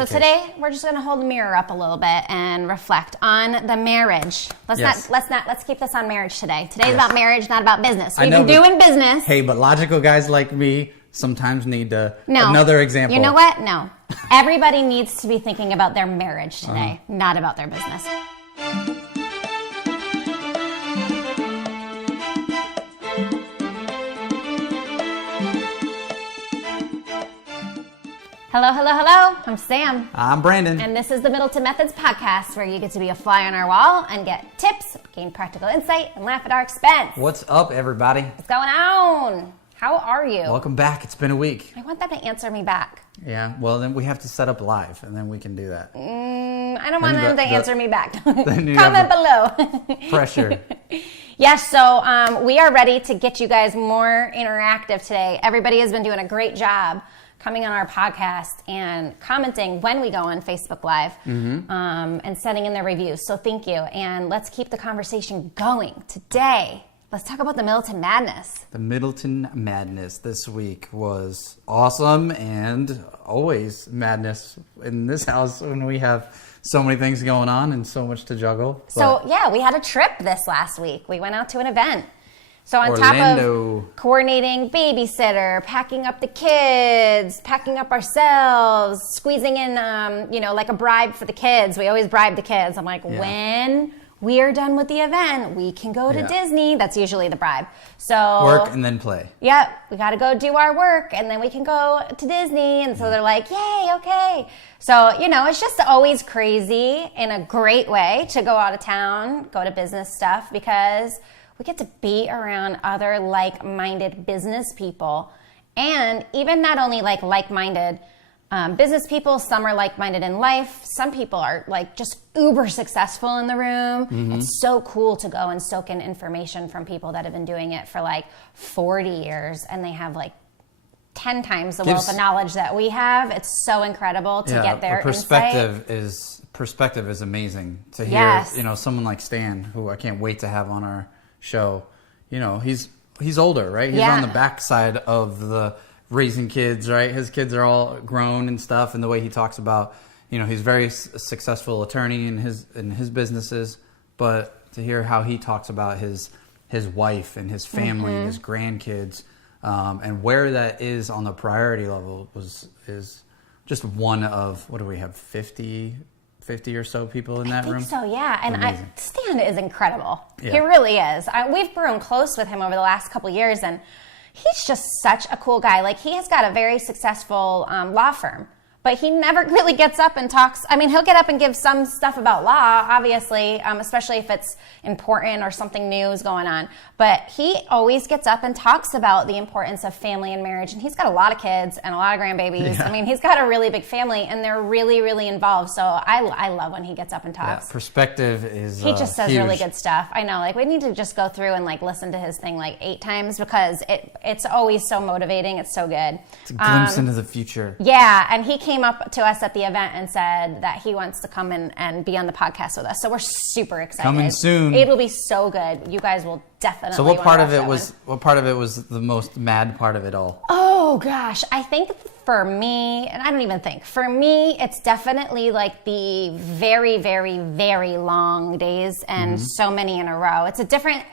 So today we're just going to hold the mirror up a little bit and reflect on the marriage. Let's keep this on marriage today. Today's about marriage, not about business. We've been doing business. Hey, but logical guys like me sometimes need another example. You know what? No. Everybody needs to be thinking about their marriage today, not about their business. Hello, hello, hello. I'm Sam. I'm Brandon. And this is the Middleton Methods podcast, where you get to be a fly on our wall and get tips, gain practical insight, and laugh at our expense. What's up, everybody? What's going on? How are you? Welcome back. It's been a week. I want them to answer me back. Yeah, well, then we have to set up live, and then we can do that. I don't want them to answer me back. Comment below. Pressure. Yes, so we are ready to get you guys more interactive today. Everybody has been doing a great job coming on our podcast and commenting when we go on Facebook Live and sending in their reviews. So thank you. And let's keep the conversation going. Today, let's talk about the Middleton Madness. The Middleton Madness this week was awesome, and always madness in this house when we have so many things going on and so much to juggle. So yeah, we had a trip this last week. We went out to an event. So on Orlando. Top of coordinating babysitter, packing up the kids, packing up ourselves, squeezing in, like a bribe for the kids. We always bribe the kids. I'm like, when we are done with the event, we can go to Disney. That's usually the bribe. So work and then play. Yep, we got to go do our work, and then we can go to Disney. And so they're like, yay, okay. So, it's just always crazy in a great way to go out of town, go to business stuff, because we get to be around other like-minded business people, and even not only like-minded business people. Some are like-minded in life. Some people are just uber successful in the room. It's so cool to go and soak in information from people that have been doing it for 40 years, and they have 10 times the wealth of knowledge that we have. It's so incredible to get their perspective insight. Perspective is amazing to hear. Someone like Stan, who I can't wait to have on our show. He's older, right? He's on the backside of the raising kids, right? His kids are all grown and stuff, and the way he talks about, he's a very successful attorney in his businesses, but to hear how he talks about his wife and his family and his grandkids, and where that is on the priority level is just one of, what do we have, 50 or so people in that room? I think so, yeah. And Stan is incredible. Yeah. He really is. We've grown close with him over the last couple years, and he's just such a cool guy. He has got a very successful law firm, but he never really gets up and talks. I mean, he'll get up and give some stuff about law, obviously, especially if it's important or something new is going on. But he always gets up and talks about the importance of family and marriage. And he's got a lot of kids and a lot of grandbabies. Yeah. I mean, he's got a really big family, and they're really, really involved. So I love when he gets up and talks. Yeah, perspective is He just says huge. Really good stuff. I know. We need to just go through and listen to his thing 8 times, because it's always so motivating. It's so good. It's a glimpse into the future. Yeah, and he came up to us at the event and said that he wants to come in and be on the podcast with us. So we're super excited. Coming soon. It'll be so good. You guys will definitely. So what part of it was the most mad part of it all? Oh gosh, I think for me, and I don't even think, for me, it's definitely the very, very, very long days and so many in a row. It's a different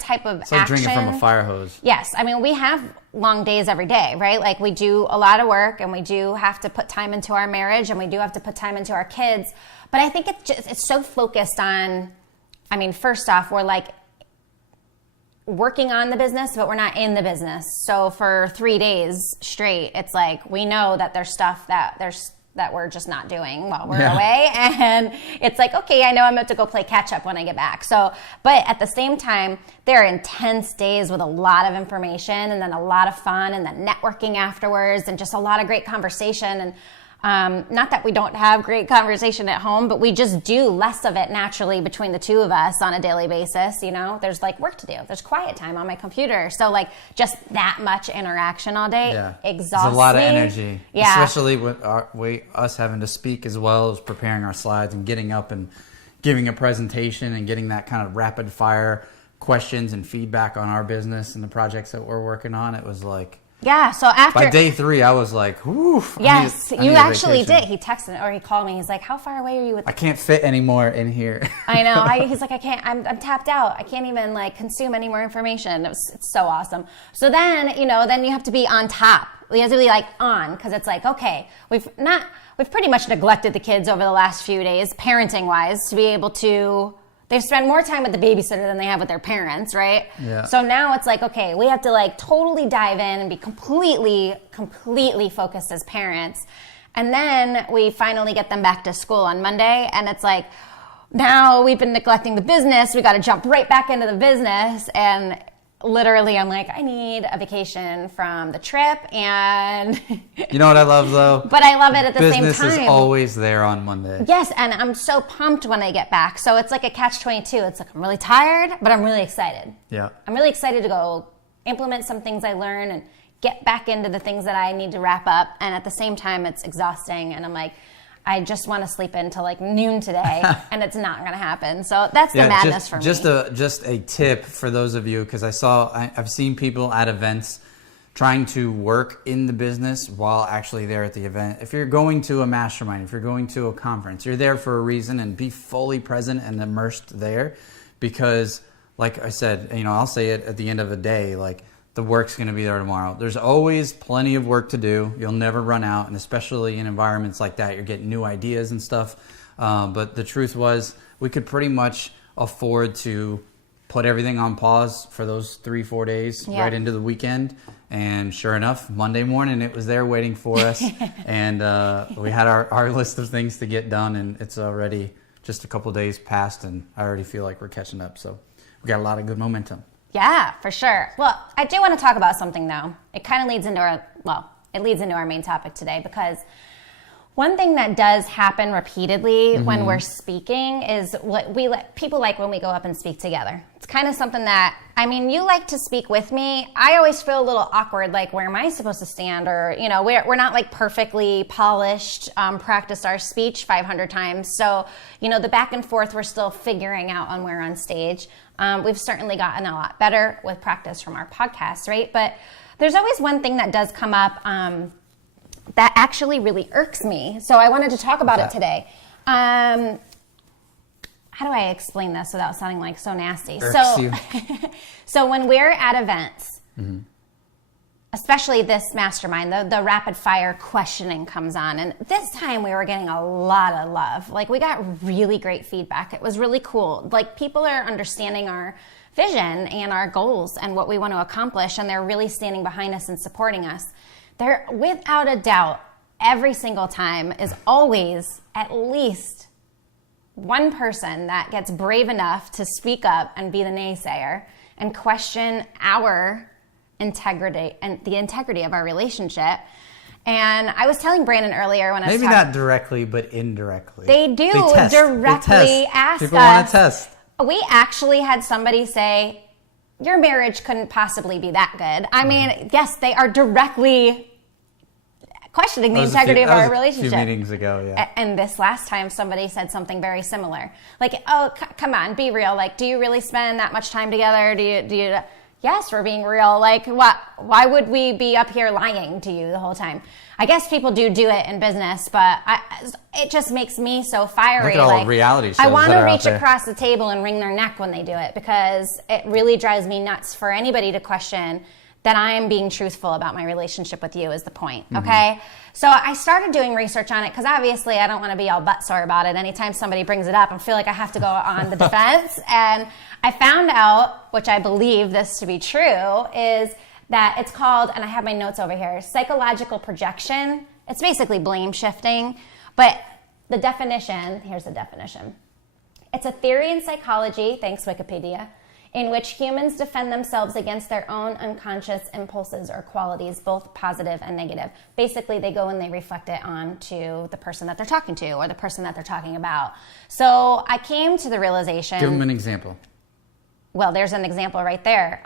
type of it's like action. Drinking from a fire hose. Yes, I mean, we have long days every day, right? We do a lot of work, and we do have to put time into our marriage, and we do have to put time into our kids. But I think it's so focused on, I mean, first off, we're working on the business, but we're not in the business. So for 3 days straight, it's we know that there's stuff that we're just not doing while we're away. And it's okay, I know I'm about to go play catch up when I get back. So, but at the same time, there are intense days with a lot of information, and then a lot of fun, and then networking afterwards, and just a lot of great conversation. And not that we don't have great conversation at home, but we just do less of it naturally between the two of us on a daily basis. There's work to do. There's quiet time on my computer. So just that much interaction all day, exhausting. It's a lot of energy. Yeah. Especially with us having to speak, as well as preparing our slides and getting up and giving a presentation and getting that kind of rapid fire questions and feedback on our business and the projects that we're working on. It was Yeah, so after... By day 3, I was like, whew. Yes, you actually did. He texted or he called me. He's like, how far away are you with... I can't fit anymore in here. I know. He's like, I can't, I'm tapped out. I can't even like consume any more information. It's so awesome. So then, then you have to be on top. We have to be like on, because it's like, okay, we've pretty much neglected the kids over the last few days, parenting wise, to be able to... They've spent more time with the babysitter than they have with their parents, right? Yeah. So now it's like, okay, we have to like totally dive in and be completely focused as parents. And then we finally get them back to school on Monday. And it's like, now we've been neglecting the business. We got to jump right back into the business. And literally, I'm like, I need a vacation from the trip. And you know what I love, though? But I love it at the same time. Business is always there on Monday. Yes, and I'm so pumped when I get back. So it's like a catch-22. It's like I'm really tired, but I'm really excited. Yeah. I'm really excited to go implement some things I learn and get back into the things that I need to wrap up. And at the same time, it's exhausting. And I'm like, I just want to sleep until like noon today, and it's not going to happen. So that's the madness for me. Just a tip for those of you, because I've seen people at events trying to work in the business while actually there at the event. If you're going to a mastermind, if you're going to a conference, you're there for a reason, and be fully present and immersed there, because like I said, I'll say it at the end of the day, like, the work's going to be there tomorrow. There's always plenty of work to do. You'll never run out, and especially in environments like that, you're getting new ideas and stuff. But the truth was, we could pretty much afford to put everything on pause for those 3-4 days, right into the weekend. And sure enough, Monday morning, it was there waiting for us. And we had our list of things to get done, and it's already just a couple days past, and I already feel like we're catching up. So we got a lot of good momentum. Yeah, for sure. Well, I do want to talk about something, though. It kind of leads into our main topic today, because one thing that does happen repeatedly when we're speaking is what people like when we go up and speak together. It's kind of something that, you like to speak with me. I always feel a little awkward, like, where am I supposed to stand? Or, we're not like perfectly polished, practiced our speech 500 times. So, the back and forth, we're still figuring out when we're on stage. We've certainly gotten a lot better with practice from our podcast, right? But there's always one thing that does come up that actually really irks me. So I wanted to talk about it today. How do I explain this without sounding like so nasty? Irks you. So when we're at events, especially this mastermind, the rapid fire questioning comes on. And this time we were getting a lot of love. Like, we got really great feedback. It was really cool. Like, people are understanding our vision and our goals and what we want to accomplish, and they're really standing behind us and supporting us. There, without a doubt, every single time is always at least one person that gets brave enough to speak up and be the naysayer and question our integrity and the integrity of our relationship. And I was telling Brandon earlier when I was maybe not directly, but indirectly. They do directly ask us. People want to test. We actually had somebody say, your marriage couldn't possibly be that good. Yes, they are directly questioning the integrity of our relationship. A few meetings ago, yeah. And this last time, somebody said something very similar. Like, oh, come on, be real. Like, do you really spend that much time together? Do you? Yes, we're being real. Like, what? Why would we be up here lying to you the whole time? I guess people do it in business, but it just makes me so fiery. Look at all the reality shows I want to that are reach out there. across the table and wring their neck when they do it, because it really drives me nuts for anybody to question that I am being truthful about my relationship with you is the point, okay? So I started doing research on it, because obviously I don't want to be all butt sore about it. Anytime somebody brings it up, I feel like I have to go on the defense. And I found out, which I believe this to be true, is that it's called, and I have my notes over here, psychological projection. It's basically blame shifting. But the definition, here's the definition. It's a theory in psychology, thanks Wikipedia, in which humans defend themselves against their own unconscious impulses or qualities, both positive and negative. Basically, they go and they reflect it onto the person that they're talking to or the person that they're talking about. So I came to the realization... Give them an example. Well, there's an example right there.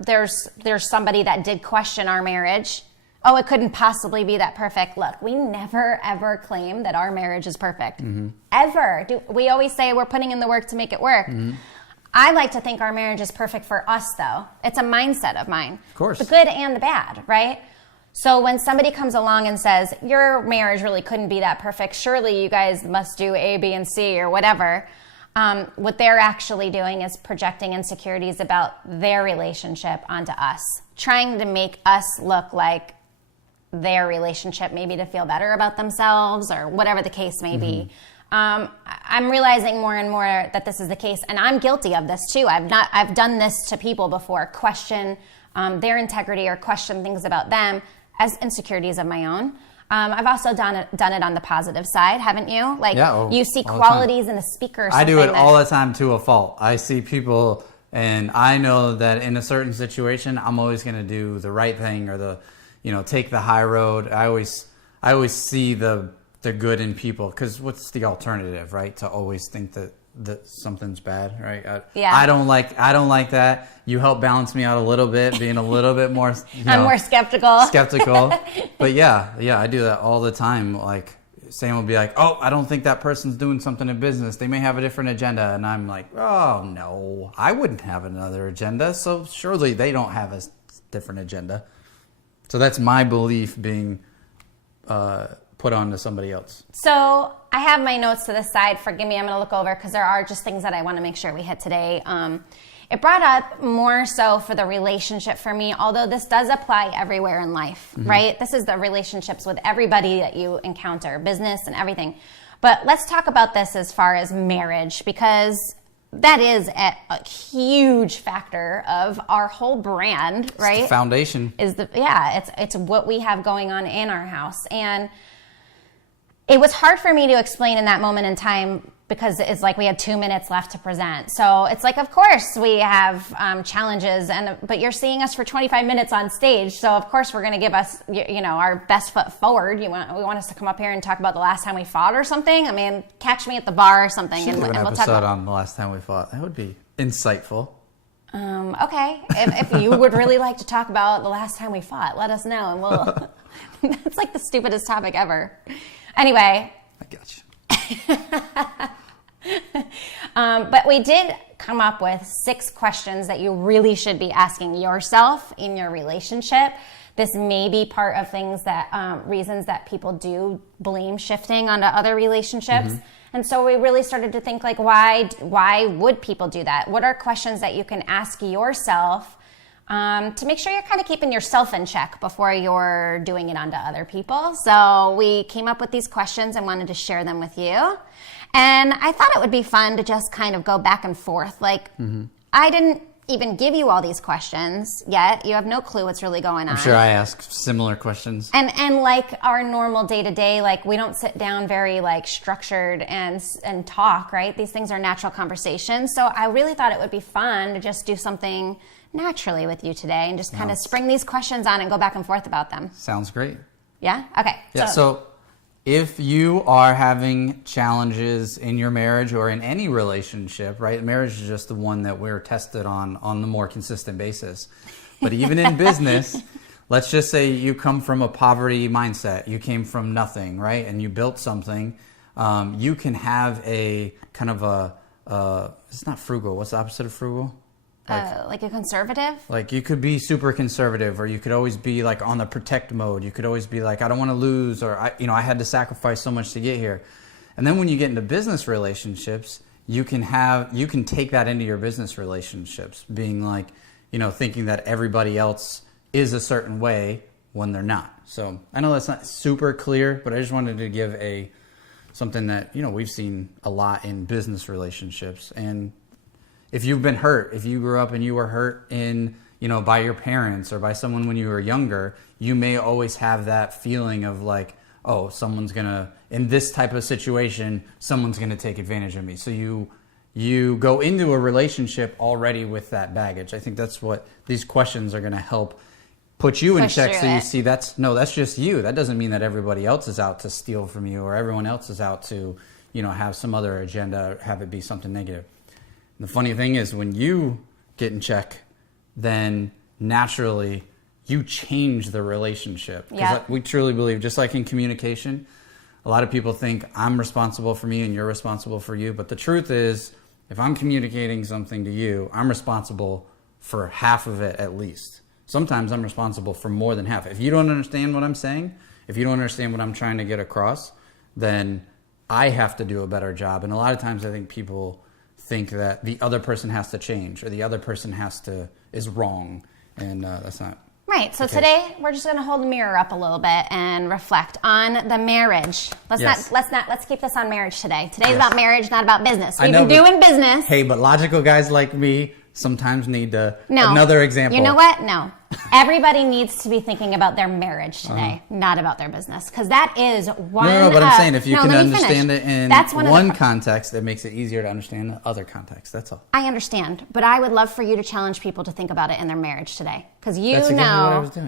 There's somebody that did question our marriage. Oh, it couldn't possibly be that perfect. Look, we never, ever claim that our marriage is perfect. Ever. We always say we're putting in the work to make it work. I like to think our marriage is perfect for us, though. It's a mindset of mine. Of course. The good and the bad, right? So when somebody comes along and says, your marriage really couldn't be that perfect, surely you guys must do A, B, and C or whatever, what they're actually doing is projecting insecurities about their relationship onto us, trying to make us look like their relationship, maybe to feel better about themselves or whatever the case may be. I'm realizing more and more that this is the case, and I'm guilty of this too. I've done this to people before, question their integrity or question things about them as insecurities of my own. I've also done it on the positive side, haven't you? Like, you see qualities in a speaker or something. I do it all the time to a fault. I see people, and I know that in a certain situation, I'm always going to do the right thing or take the high road. I always see the good in people, because what's the alternative, right? To always think that something's bad, right? I don't like that. You help balance me out a little bit, being a little bit more. I'm more skeptical. But yeah, I do that all the time. Like, Sam will be like, "Oh, I don't think that person's doing something in business. They may have a different agenda," and I'm like, "Oh no, I wouldn't have another agenda. So surely they don't have a different agenda." So that's my belief being put on to somebody else. So I have my notes to the side. Forgive me, I'm going to look over because there are just things that I want to make sure we hit today. It brought up more so for the relationship for me, although this does apply everywhere in life, right? This is the relationships with everybody that you encounter, business and everything. But let's talk about this as far as marriage, because that is a huge factor of our whole brand, right? It's the foundation. It's what we have going on in our house. And it was hard for me to explain in that moment in time, because it's like we had 2 minutes left to present. So it's like, of course we have challenges, but you're seeing us for 25 minutes on stage. So of course we're going to give us, our best foot forward. We want us to come up here and talk about the last time we fought or something. I mean, catch me at the bar or something, and we'll talk about on the last time we fought. That would be insightful. Okay, if you would really like to talk about the last time we fought, let us know, and we'll. That's like the stupidest topic ever. Anyway. I got you. But we did come up with 6 questions that you really should be asking yourself in your relationship. This may be part of things that reasons that people do blame shifting onto other relationships. And so we really started to think, like, why would people do that? What are questions that you can ask yourself to make sure you're kind of keeping yourself in check before you're doing it onto other people? So we came up with these questions and wanted to share them with you. And I thought it would be fun to just kind of go back and forth. Like, I didn't even give you all these questions yet. You have no clue what's really going on. I'm sure I ask similar questions. And like our normal day-to-day, like, we don't sit down very like structured and talk, right? These things are natural conversations. So I really thought it would be fun to just do something naturally with you today and just kind of spring these questions on and go back and forth about them. Sounds great. Yeah? Okay. Yeah, so if you are having challenges in your marriage or in any relationship, right? Marriage is just the one that we're tested on the more consistent basis. But even in business, let's just say you come from a poverty mindset. You came from nothing, right? And you built something. You can have a kind of it's not frugal. What's the opposite of frugal? Like a conservative? Like, you could be super conservative, or you could always be like on the protect mode. You could always be like, I don't want to lose, or I had to sacrifice so much to get here. And then when you get into business relationships, you can take that into your business relationships, being like, thinking that everybody else is a certain way when they're not. So I know that's not super clear, but I just wanted to give something that, we've seen a lot in business relationships. And if you've been hurt, if you grew up and you were hurt by your parents or by someone when you were younger, you may always have that feeling of like, oh, in this type of situation, someone's going to take advantage of me. So you go into a relationship already with that baggage. I think that's what these questions are going to help put you in check. So you see that's just you. That doesn't mean that everybody else is out to steal from you, or everyone else is out to, have some other agenda, have it be something negative. The funny thing is, when you get in check, then naturally you change the relationship. Because we truly believe, just like in communication, a lot of people think I'm responsible for me and you're responsible for you. But the truth is, if I'm communicating something to you, I'm responsible for half of it at least. Sometimes I'm responsible for more than half. If you don't understand what I'm saying, if you don't understand what I'm trying to get across, then I have to do a better job. And a lot of times I think people think that the other person has to change or the other person is wrong. And that's not right. So today we're just going to hold the mirror up a little bit and reflect on the marriage. Let's keep this on marriage today. Today's about marriage, not about business. We've been doing business. Hey, but logical guys like me sometimes need another example. You know what? No. Everybody needs to be thinking about their marriage today, not about their business. Because that is one... No, but I'm saying if you can understand it in one context, it makes it easier to understand the other context. That's all. I understand. But I would love for you to challenge people to think about it in their marriage today. Because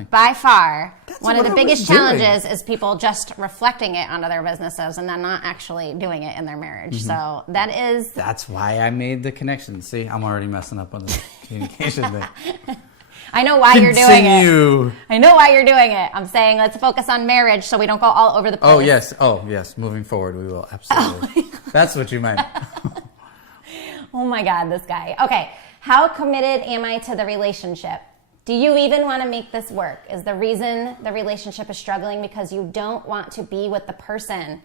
by far, one of the biggest challenges is people just reflecting it onto their businesses and then not actually doing it in their marriage. So that is... That's why I made the connection. See, I'm already messing up on the communication thing. I know why you're doing it. I know why you're doing it. I'm saying let's focus on marriage so we don't go all over the place. Oh, yes. Moving forward, we will. Absolutely. That's what you meant. Oh, my God, this guy. Okay. How committed am I to the relationship? Do you even want to make this work? Is the reason the relationship is struggling because you don't want to be with the person?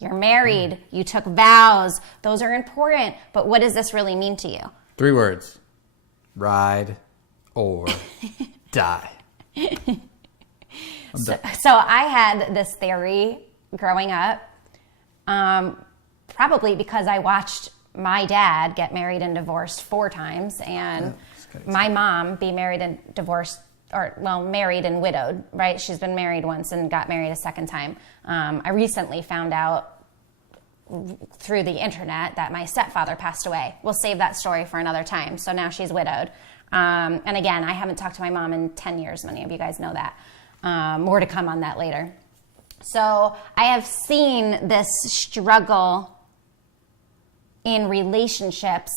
You're married. You took vows. Those are important. But what does this really mean to you? 3 words. Ride or die. So I had this theory growing up, probably because I watched my dad get married and divorced 4 times, and my mom be married and divorced, married and widowed, right? She's been married once and got married a second time. I recently found out through the internet that my stepfather passed away. We'll save that story for another time. So now she's widowed. And again, I haven't talked to my mom in 10 years. Many of you guys know that. More to come on that later. So I have seen this struggle in relationships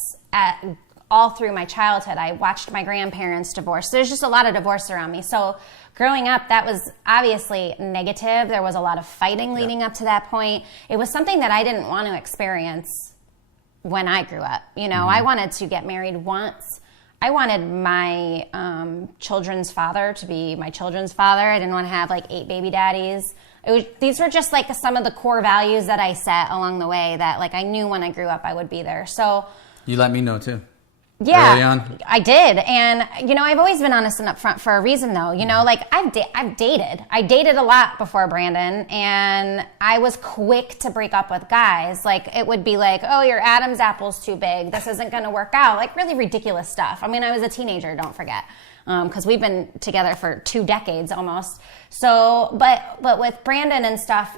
all through my childhood. I watched my grandparents divorce. There's just a lot of divorce around me. So growing up, that was obviously negative. There was a lot of fighting leading up to that point. It was something that I didn't want to experience when I grew up. I wanted to get married once. I wanted my children's father to be my children's father. I didn't want to have 8 baby daddies. These were just some of the core values that I set along the way that I knew when I grew up I would be there. So you let me know too. Yeah, early on. I did. And, I've always been honest and upfront for a reason, though. I've dated. I dated a lot before Brandon, and I was quick to break up with guys. It would be oh, your Adam's apple's too big. This isn't going to work out. Really ridiculous stuff. I mean, I was a teenager, don't forget, because we've been together for 2 decades almost. So, but with Brandon and stuff,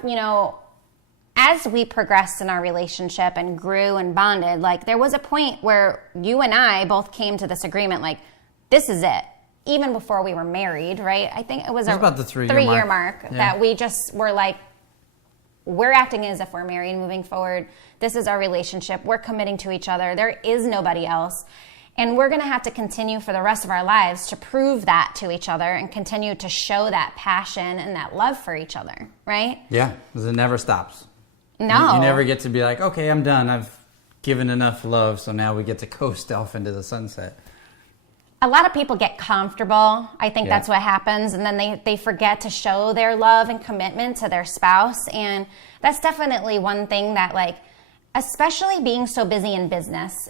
as we progressed in our relationship and grew and bonded, there was a point where you and I both came to this agreement, this is it. Even before we were married, right? I think it was about the 3-year mark that we just were we're acting as if we're married moving forward. This is our relationship. We're committing to each other. There is nobody else. And we're going to have to continue for the rest of our lives to prove that to each other and continue to show that passion and that love for each other, right? Yeah, because it never stops. No. You never get to be okay, I'm done. I've given enough love, so now we get to coast off into the sunset. A lot of people get comfortable. I think that's what happens. And then they forget to show their love and commitment to their spouse. And that's definitely one thing that, especially being so busy in business,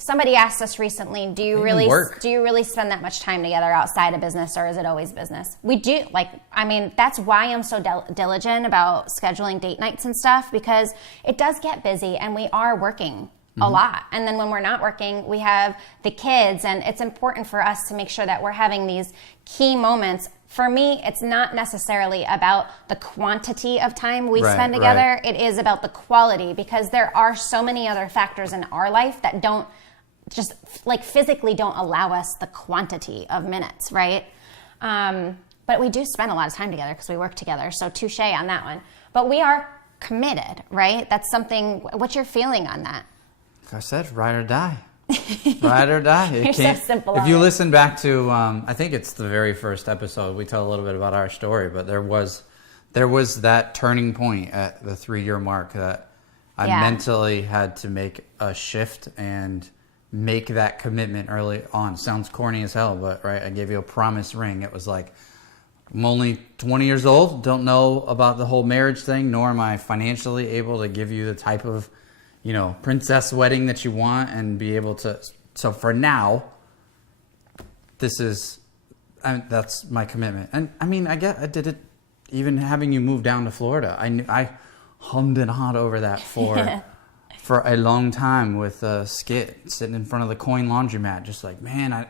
somebody asked us recently, do you really spend that much time together outside of business, or is it always business? We do. That's why I'm so diligent about scheduling date nights and stuff, because it does get busy and we are working a lot. And then when we're not working, we have the kids, and it's important for us to make sure that we're having these key moments. For me, it's not necessarily about the quantity of time we spend together. Right. It is about the quality, because there are so many other factors in our life that don't just physically don't allow us the quantity of minutes, right? But we do spend a lot of time together because we work together. So touche on that one. But we are committed, right? That's something. What's your feeling on that? Like I said, ride or die. Ride or die. You're so simple. If you listen back to, I think it's the very first episode, we tell a little bit about our story, but there was that turning point at the 3-year mark that I mentally had to make a shift and make that commitment early on. Sounds corny as hell, but right, I gave you a promise ring. It was like, I'm only 20 years old, don't know about the whole marriage thing, nor am I financially able to give you the type of, princess wedding that you want and be able to. So for now, that's my commitment. And I mean, I did it even having you move down to Florida. I hummed and hawed over that for a long time with Skit sitting in front of the coin laundromat, just like, man, I'm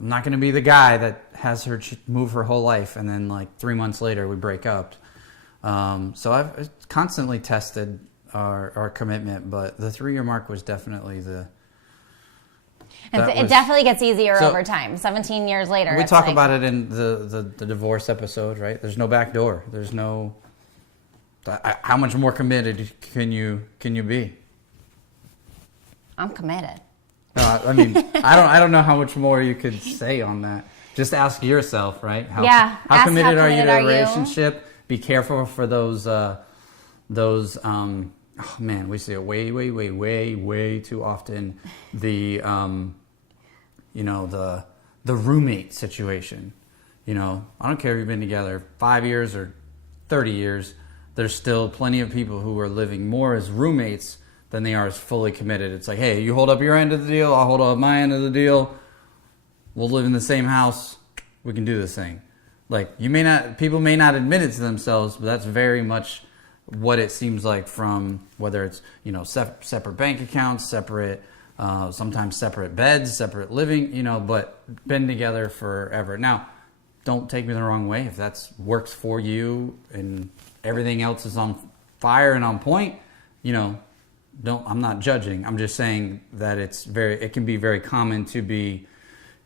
not going to be the guy that has her move her whole life, and then like 3 months later we break up. So I've constantly tested our commitment, but the 3-year mark was definitely it definitely gets easier over time. 17 years later. We talk about it in the divorce episode, right? There's no back door. There's no. How much more committed can you be? I'm committed. I mean, I don't know how much more you could say on that. Just ask yourself, right? How committed are you to a relationship? Be careful for those. Oh man, we see it way too often. The the roommate situation. I don't care if you've been together 5 years or 30 years. There's still plenty of people who are living more as roommates than they are as fully committed. It's like, hey, you hold up your end of the deal, I'll hold up my end of the deal. We'll live in the same house. We can do this thing. Like, people may not admit it to themselves, but that's very much what it seems like from whether it's, separate bank accounts, separate, sometimes separate beds, separate living, but been together forever. Now, don't take me the wrong way. If that works for you and everything else is on fire and on point, I'm not judging. I'm just saying that it can be very common to be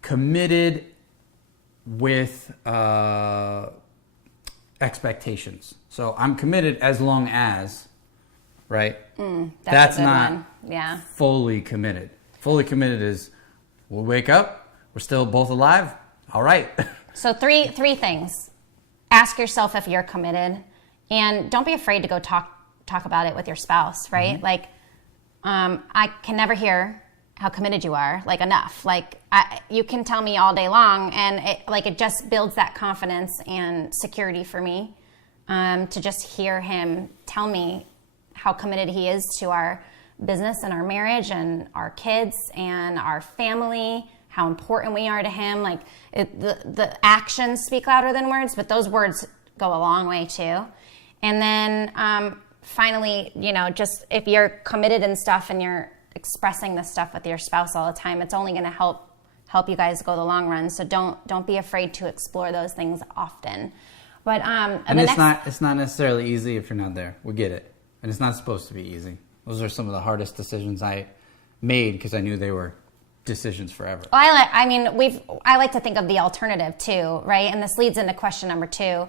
committed with expectations. So I'm committed as long as, right? That's not fully committed. Fully committed is we'll wake up, we're still both alive. All right. So three things. Ask yourself if you're committed, and don't be afraid to go talk about it with your spouse, right? Mm-hmm. Like, I can never hear how committed you are, like, enough. Like, you can tell me all day long, and it just builds that confidence and security for me, to just hear him tell me how committed he is to our business and our marriage and our kids and our family, how important we are to him. Like, the actions speak louder than words, but those words go a long way too. And then finally, just if you're committed and stuff and you're expressing this stuff with your spouse all the time, it's only going to help you guys go the long run. So don't be afraid to explore those things often. But it's not necessarily easy if you're not there. We get it, and it's not supposed to be easy. Those are some of the hardest decisions I made because I knew they were decisions forever. Well, I like to think of the alternative too, right? And this leads into question number 2.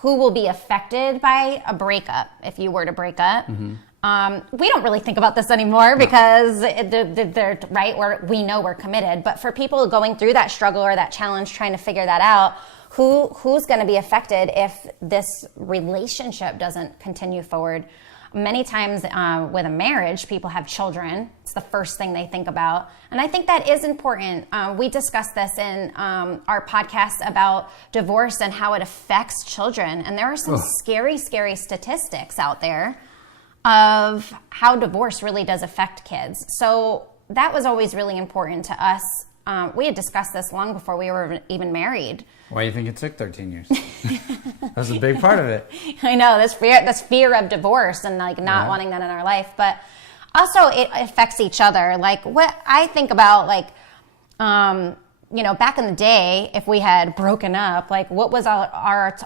Who will be affected by a breakup if you were to break up? Mm-hmm. We don't really think about this anymore because they're right. We know we're committed. But for people going through that struggle or that challenge, trying to figure that out, who's going to be affected if this relationship doesn't continue forward? Many times with a marriage, people have children. It's the first thing they think about. And I think that is important. We discussed this in our podcast about divorce and how it affects children. And there are some scary, scary statistics out there of how divorce really does affect kids. So that was always really important to us. We had discussed this long before we were even married. Why do you think it took 13 years? That was a big part of it. I know, this fear of divorce and not wanting that in our life. But also it affects each other. Like, what I think about, back in the day, if we had broken up, like, what was our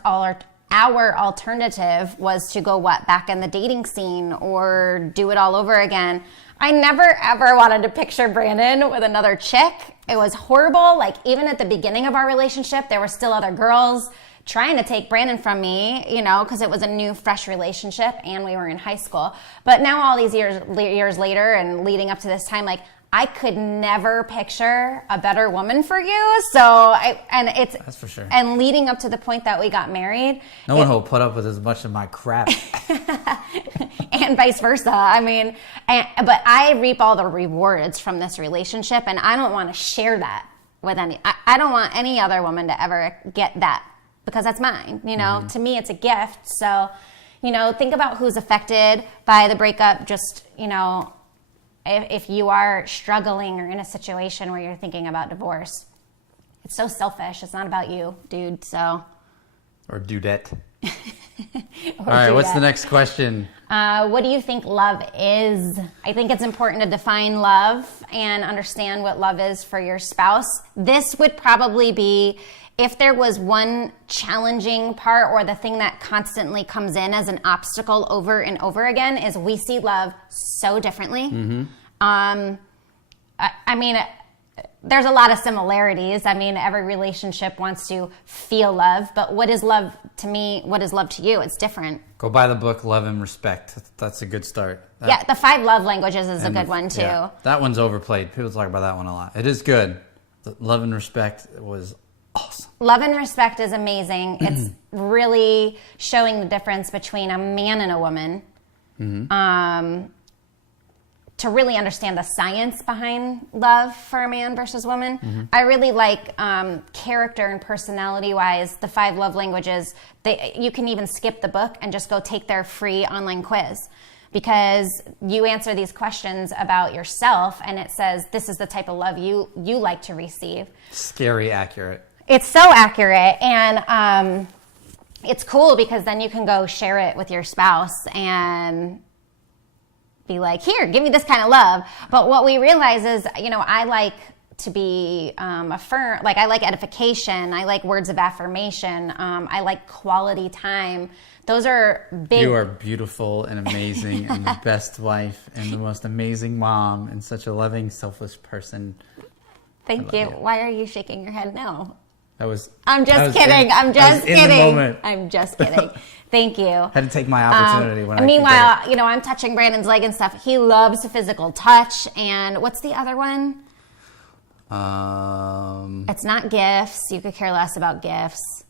alternative was to go back in the dating scene or do it all over again. I never ever wanted to picture Brandon with another chick. It was horrible. Like, even at the beginning of our relationship, there were still other girls trying to take Brandon from me, because it was a new, fresh relationship and we were in high school. But now all these years later and leading up to this time, like, I could never picture a better woman for you. That's for sure. And leading up to the point that we got married. No one will put up with as much of my crap. And vice versa. I mean, but I reap all the rewards from this relationship, and I don't want to share that with I don't want any other woman to ever get that, because that's mine. You know, to me, it's a gift. So, you know, think about who's affected by the breakup. Just, you know, if you are struggling or in a situation where you're thinking about divorce, it's so selfish. It's not about you, dude. So, or dudette. All right, what's the next question? What do you think love is? I think it's important to define love and understand what love is for your spouse. This would probably be, if there was one challenging part or the thing that constantly comes in as an obstacle over and over again, is we see love so differently. I mean, there's a lot of similarities. I mean, every relationship wants to feel love, but what is love to me? What is love to you? It's different. Go buy the book, Love and Respect. That's a good start. The 5 love languages is a good one too. Yeah, that one's overplayed. People talk about that one a lot. It is good. The Love and Respect was awesome. Love and Respect is amazing. It's really showing the difference between a man and a woman. To really understand the science behind love for a man versus woman. I really like character and personality-wise, the 5 love languages. You can even skip the book and just go take their free online quiz, because you answer these questions about yourself and it says this is the type of love you like to receive. Scary accurate. It's so accurate, and it's cool because then you can go share it with your spouse and be like, here, give me this kind of love. But what we realize is, you know, I like to be affirmed. Like, I like edification. I like words of affirmation. I like quality time. Those are big. You are beautiful and amazing and the best wife and the most amazing mom and such a loving, selfless person. Thank you. Why are you shaking your head no? I'm just kidding. I'm just kidding. Thank you. Had to take my opportunity. Meanwhile, you know, I'm touching Brandon's leg and stuff. He loves physical touch. And what's the other one? It's not gifts. You could care less about gifts.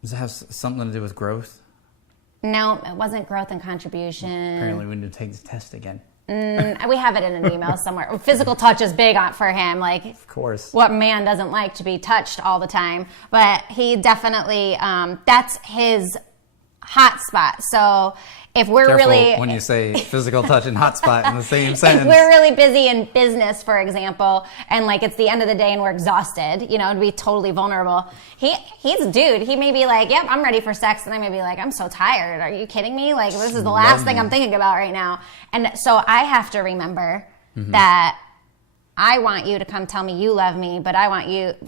Does it have something to do with growth? No, it wasn't growth and contribution. Apparently we need to take the test again. We have it in an email somewhere. Physical touch is big for him. Like, of course, what man doesn't like to be touched all the time? But he definitely, that's his hot spot. So if we're really, when you say physical touch and hot spot in the same sentence, if we're really busy in business, for example, and like it's the end of the day and we're exhausted, you know, to be totally vulnerable. He's a dude. He may be like, yep, I'm ready for sex. And I may be like, I'm so tired. Are you kidding me? Like, this is the last thing I'm thinking about right now. And so I have to remember that I want you to come tell me you love me, but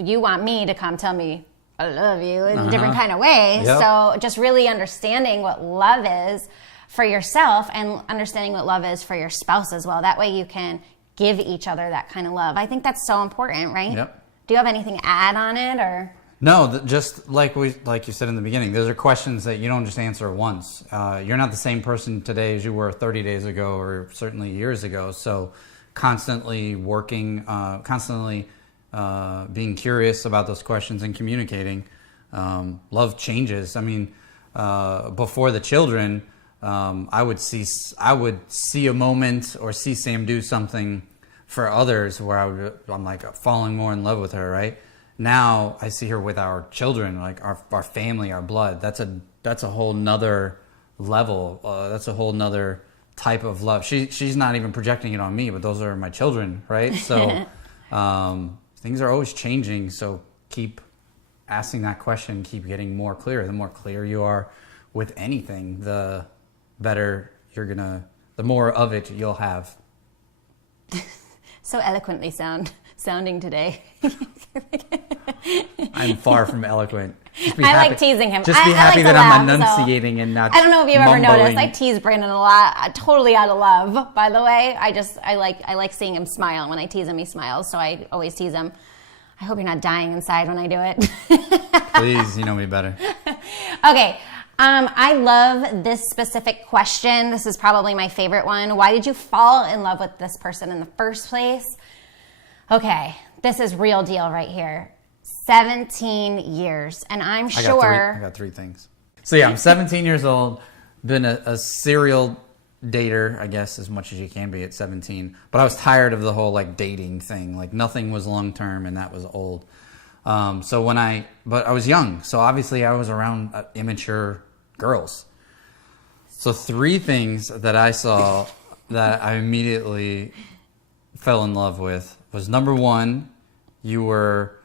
you want me to come tell me I love you in a different kind of way. Yep. So just really understanding what love is for yourself and understanding what love is for your spouse as well. That way you can give each other that kind of love. I think that's so important, right? Yep. Do you have anything to add on it, or? No, just like you said in the beginning, those are questions that you don't just answer once. You're not the same person today as you were 30 days ago or certainly years ago. So constantly working, being curious about those questions and communicating. Love changes. I mean, before the children, I would see a moment or see Sam do something for others where I'm like falling more in love with her, right? Now I see her with our children, like our family, our blood. That's a whole nother level. That's a whole nother type of love. She's not even projecting it on me, but those are my children, right? So things are always changing. So keep asking that question, keep getting more clear. The more clear you are with anything, the better the more of it you'll have. So eloquently sounding today. I'm far from eloquent. Like teasing him. Just be happy that I'm enunciating and not. I don't know if you've ever noticed. I tease Brandon a lot, totally out of love. By the way, I like seeing him smile. When I tease him, he smiles. So I always tease him. I hope you're not dying inside when I do it. Please, you know me better. Okay. I love this specific question. This is probably my favorite one. Why did you fall in love with this person in the first place? Okay, this is real deal right here. 17 years, and I'm sure... I got three things. So yeah, I'm 17 years old, been a serial dater, I guess, as much as you can be at 17. But I was tired of the whole like dating thing. Like nothing was long term, and that was old. But I was young, so obviously I was around immature girls. So three things that I saw that I immediately fell in love with was, number one, you were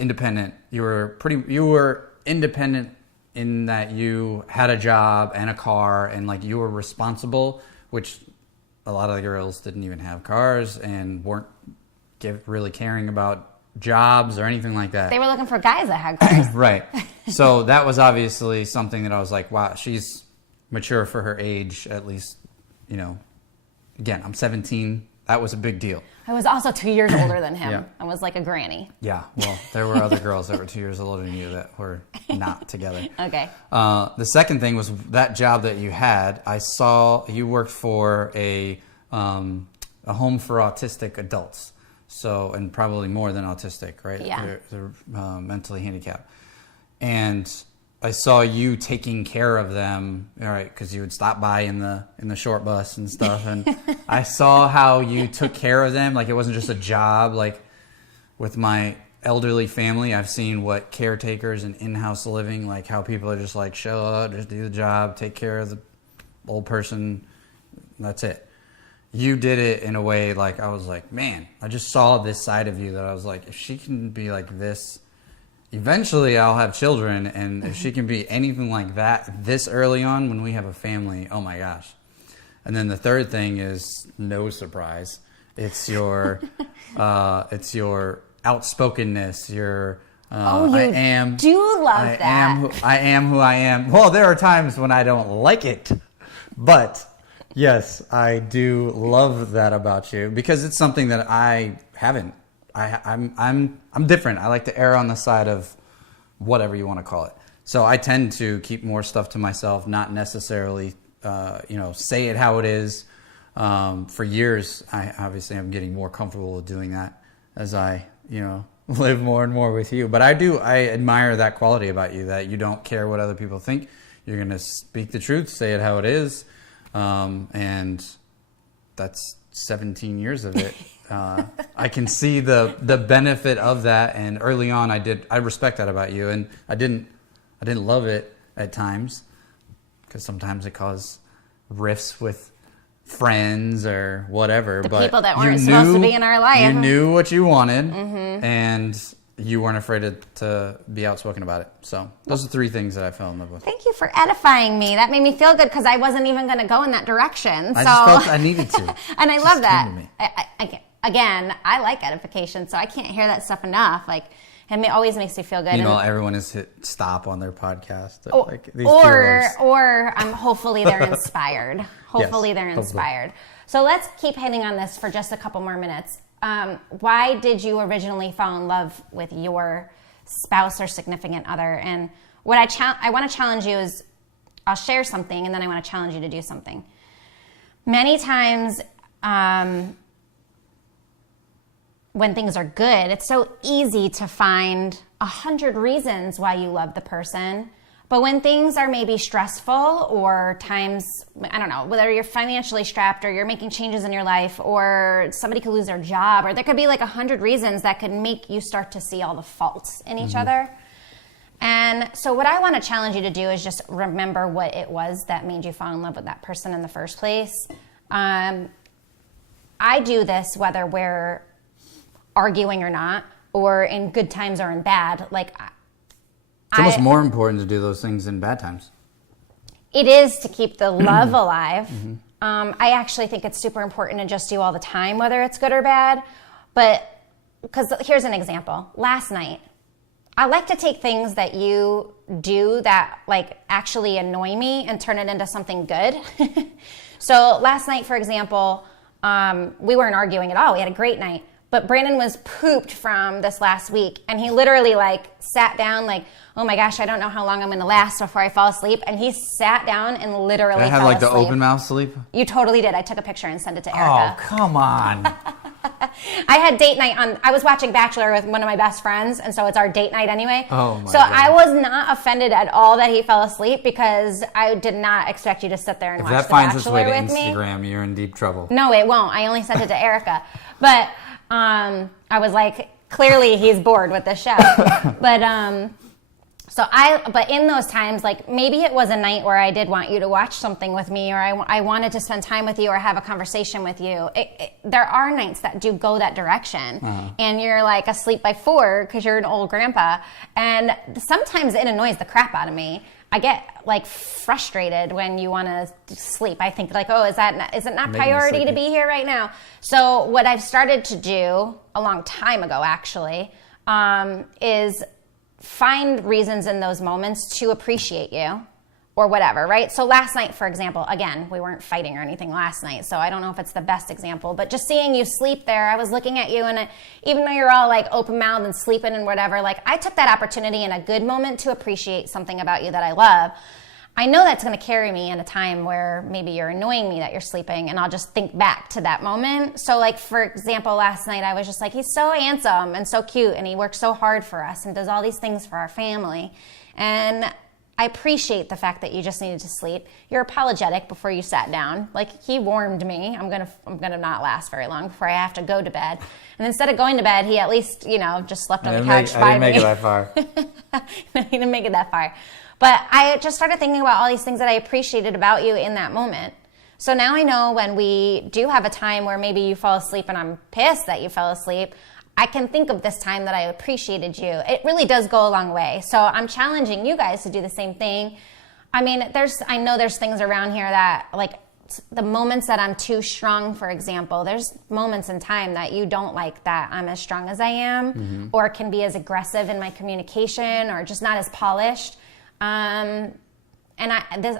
independent. You were independent in that you had a job and a car, and like you were responsible, which a lot of the girls didn't even have cars and weren't really caring about jobs or anything like that. They were looking for guys that had cars. Right. So that was obviously something that I was like, wow, she's mature for her age, at least, you know. Again, I'm 17. That was a big deal. I was also 2 years older than him. Yeah. I was like a granny. Yeah, well, there were other girls that were 2 years older than you that were not together. Okay. The second thing was that job that you had. I saw you worked for a home for autistic adults. So, and probably more than autistic, right? Yeah. They're mentally handicapped. And I saw you taking care of them, all right, because you would stop by in the short bus and stuff. And I saw how you took care of them. Like it wasn't just a job. Like with my elderly family, I've seen what caretakers and in-house living, like how people are just like, show up, just do the job, take care of the old person. That's it. You did it in a way like I was like, man, I just saw this side of you that I was like, if she can be like this, eventually I'll have children. And if she can be anything like that this early on when we have a family, oh my gosh. And then the third thing is no surprise. It's your outspokenness. Your do love that. I am who I am. Well, there are times when I don't like it, but yes, I do love that about you because it's something that I haven't. I'm different. I like to err on the side of whatever you want to call it. So I tend to keep more stuff to myself, not necessarily, say it how it is. For years, I'm getting more comfortable with doing that as I, live more and more with you. But I admire that quality about you, that you don't care what other people think. You're going to speak the truth, say it how it is. And that's 17 years of it. I can see the benefit of that, and early on I respect that about you, and I didn't love it at times because sometimes it caused rifts with friends or whatever. The people that weren't supposed to be in our life. You knew what you wanted, and you weren't afraid to be outspoken about it. So those are three things that I fell in love with. Thank you for edifying me. That made me feel good because I wasn't even going to go in that direction. So. I just felt I needed to. And I love that. Again, I like edification, so I can't hear that stuff enough. Like, it always makes me feel good. Everyone has hit stop on their podcast. Hopefully they're inspired. Hopefully they're inspired. So let's keep hitting on this for just a couple more minutes. Why did you originally fall in love with your spouse or significant other? And what I want to challenge you is, I'll share something and then I want to challenge you to do something. Many times, when things are good, it's so easy to find 100 reasons why you love the person. But when things are maybe stressful or times, I don't know, whether you're financially strapped or you're making changes in your life or somebody could lose their job, or there could be like 100 reasons that could make you start to see all the faults in each other. And so what I want to challenge you to do is just remember what it was that made you fall in love with that person in the first place. I do this whether we're arguing or not, or in good times or in bad. Like, it's almost more important to do those things in bad times. It is to keep the love alive. I actually think it's super important to just do all the time, whether it's good or bad. But, because here's an example. Last night, I like to take things that you do that like actually annoy me and turn it into something good. So last night, for example, we weren't arguing at all. We had a great night. But Brandon was pooped from this last week, and he literally like sat down like, oh my gosh, I don't know how long I'm going to last before I fall asleep. And he sat down and literally fell asleep. I had like the open mouth sleep? You totally did. I took a picture and sent it to Erica. Oh, come on. I had date night I was watching Bachelor with one of my best friends, and so it's our date night anyway. Oh my So God. I was not offended at all that he fell asleep, because I did not expect you to sit there and If watch that The finds its way Bachelor to with me. Instagram, you're in deep trouble. No, it won't. I only sent it to Erica. But I was like, clearly he's bored with the show. But in those times, like, maybe it was a night where I did want you to watch something with me, or I wanted to spend time with you or have a conversation with you. There are nights that do go that direction. And you're like asleep by 4 because you're an old grandpa. And sometimes it annoys the crap out of me. I get like frustrated when you want to sleep. I think like, oh, is it not priority to be here right now? So what I've started to do a long time ago, actually, is find reasons in those moments to appreciate you or whatever, right? So last night, for example, again, we weren't fighting or anything last night, so I don't know if it's the best example, but just seeing you sleep there, I was looking at you, and even though you're all like open-mouthed and sleeping and whatever, like, I took that opportunity in a good moment to appreciate something about you that I love. I know that's going to carry me in a time where maybe you're annoying me that you're sleeping, and I'll just think back to that moment. So like, for example, last night I was just like, he's so handsome and so cute, and he works so hard for us and does all these things for our family. And I appreciate the fact that you just needed to sleep. You're apologetic before you sat down. Like, he warned me, I'm gonna not last very long before I have to go to bed. And instead of going to bed, he at least, just slept on the couch by me. I didn't make it that far. No, he didn't make it that far. But I just started thinking about all these things that I appreciated about you in that moment. So now I know when we do have a time where maybe you fall asleep and I'm pissed that you fell asleep, I can think of this time that I appreciated you. It really does go a long way. So I'm challenging you guys to do the same thing. I mean, I know there's things around here that, like, the moments that I'm too strong, for example, there's moments in time that you don't like that I'm as strong as I am, or can be as aggressive in my communication, or just not as polished. And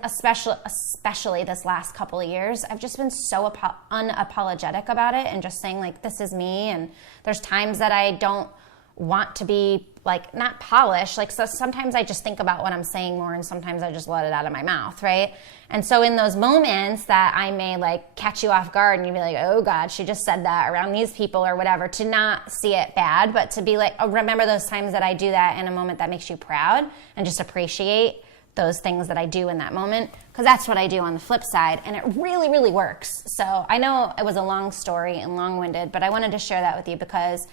especially this last couple of years, I've just been so unapologetic about it, and just saying, like, this is me. And there's times that I don't want to be, like, not polished. Like, so sometimes I just think about what I'm saying more, and sometimes I just let it out of my mouth, right? And so in those moments that I may, like, catch you off guard, and you'd be like, oh God, she just said that around these people or whatever, to not see it bad, but to be like, oh, remember those times that I do that in a moment that makes you proud, and just appreciate those things that I do in that moment, because that's what I do on the flip side, and it really, really works. So I know it was a long story and long-winded, but I wanted to share that with you because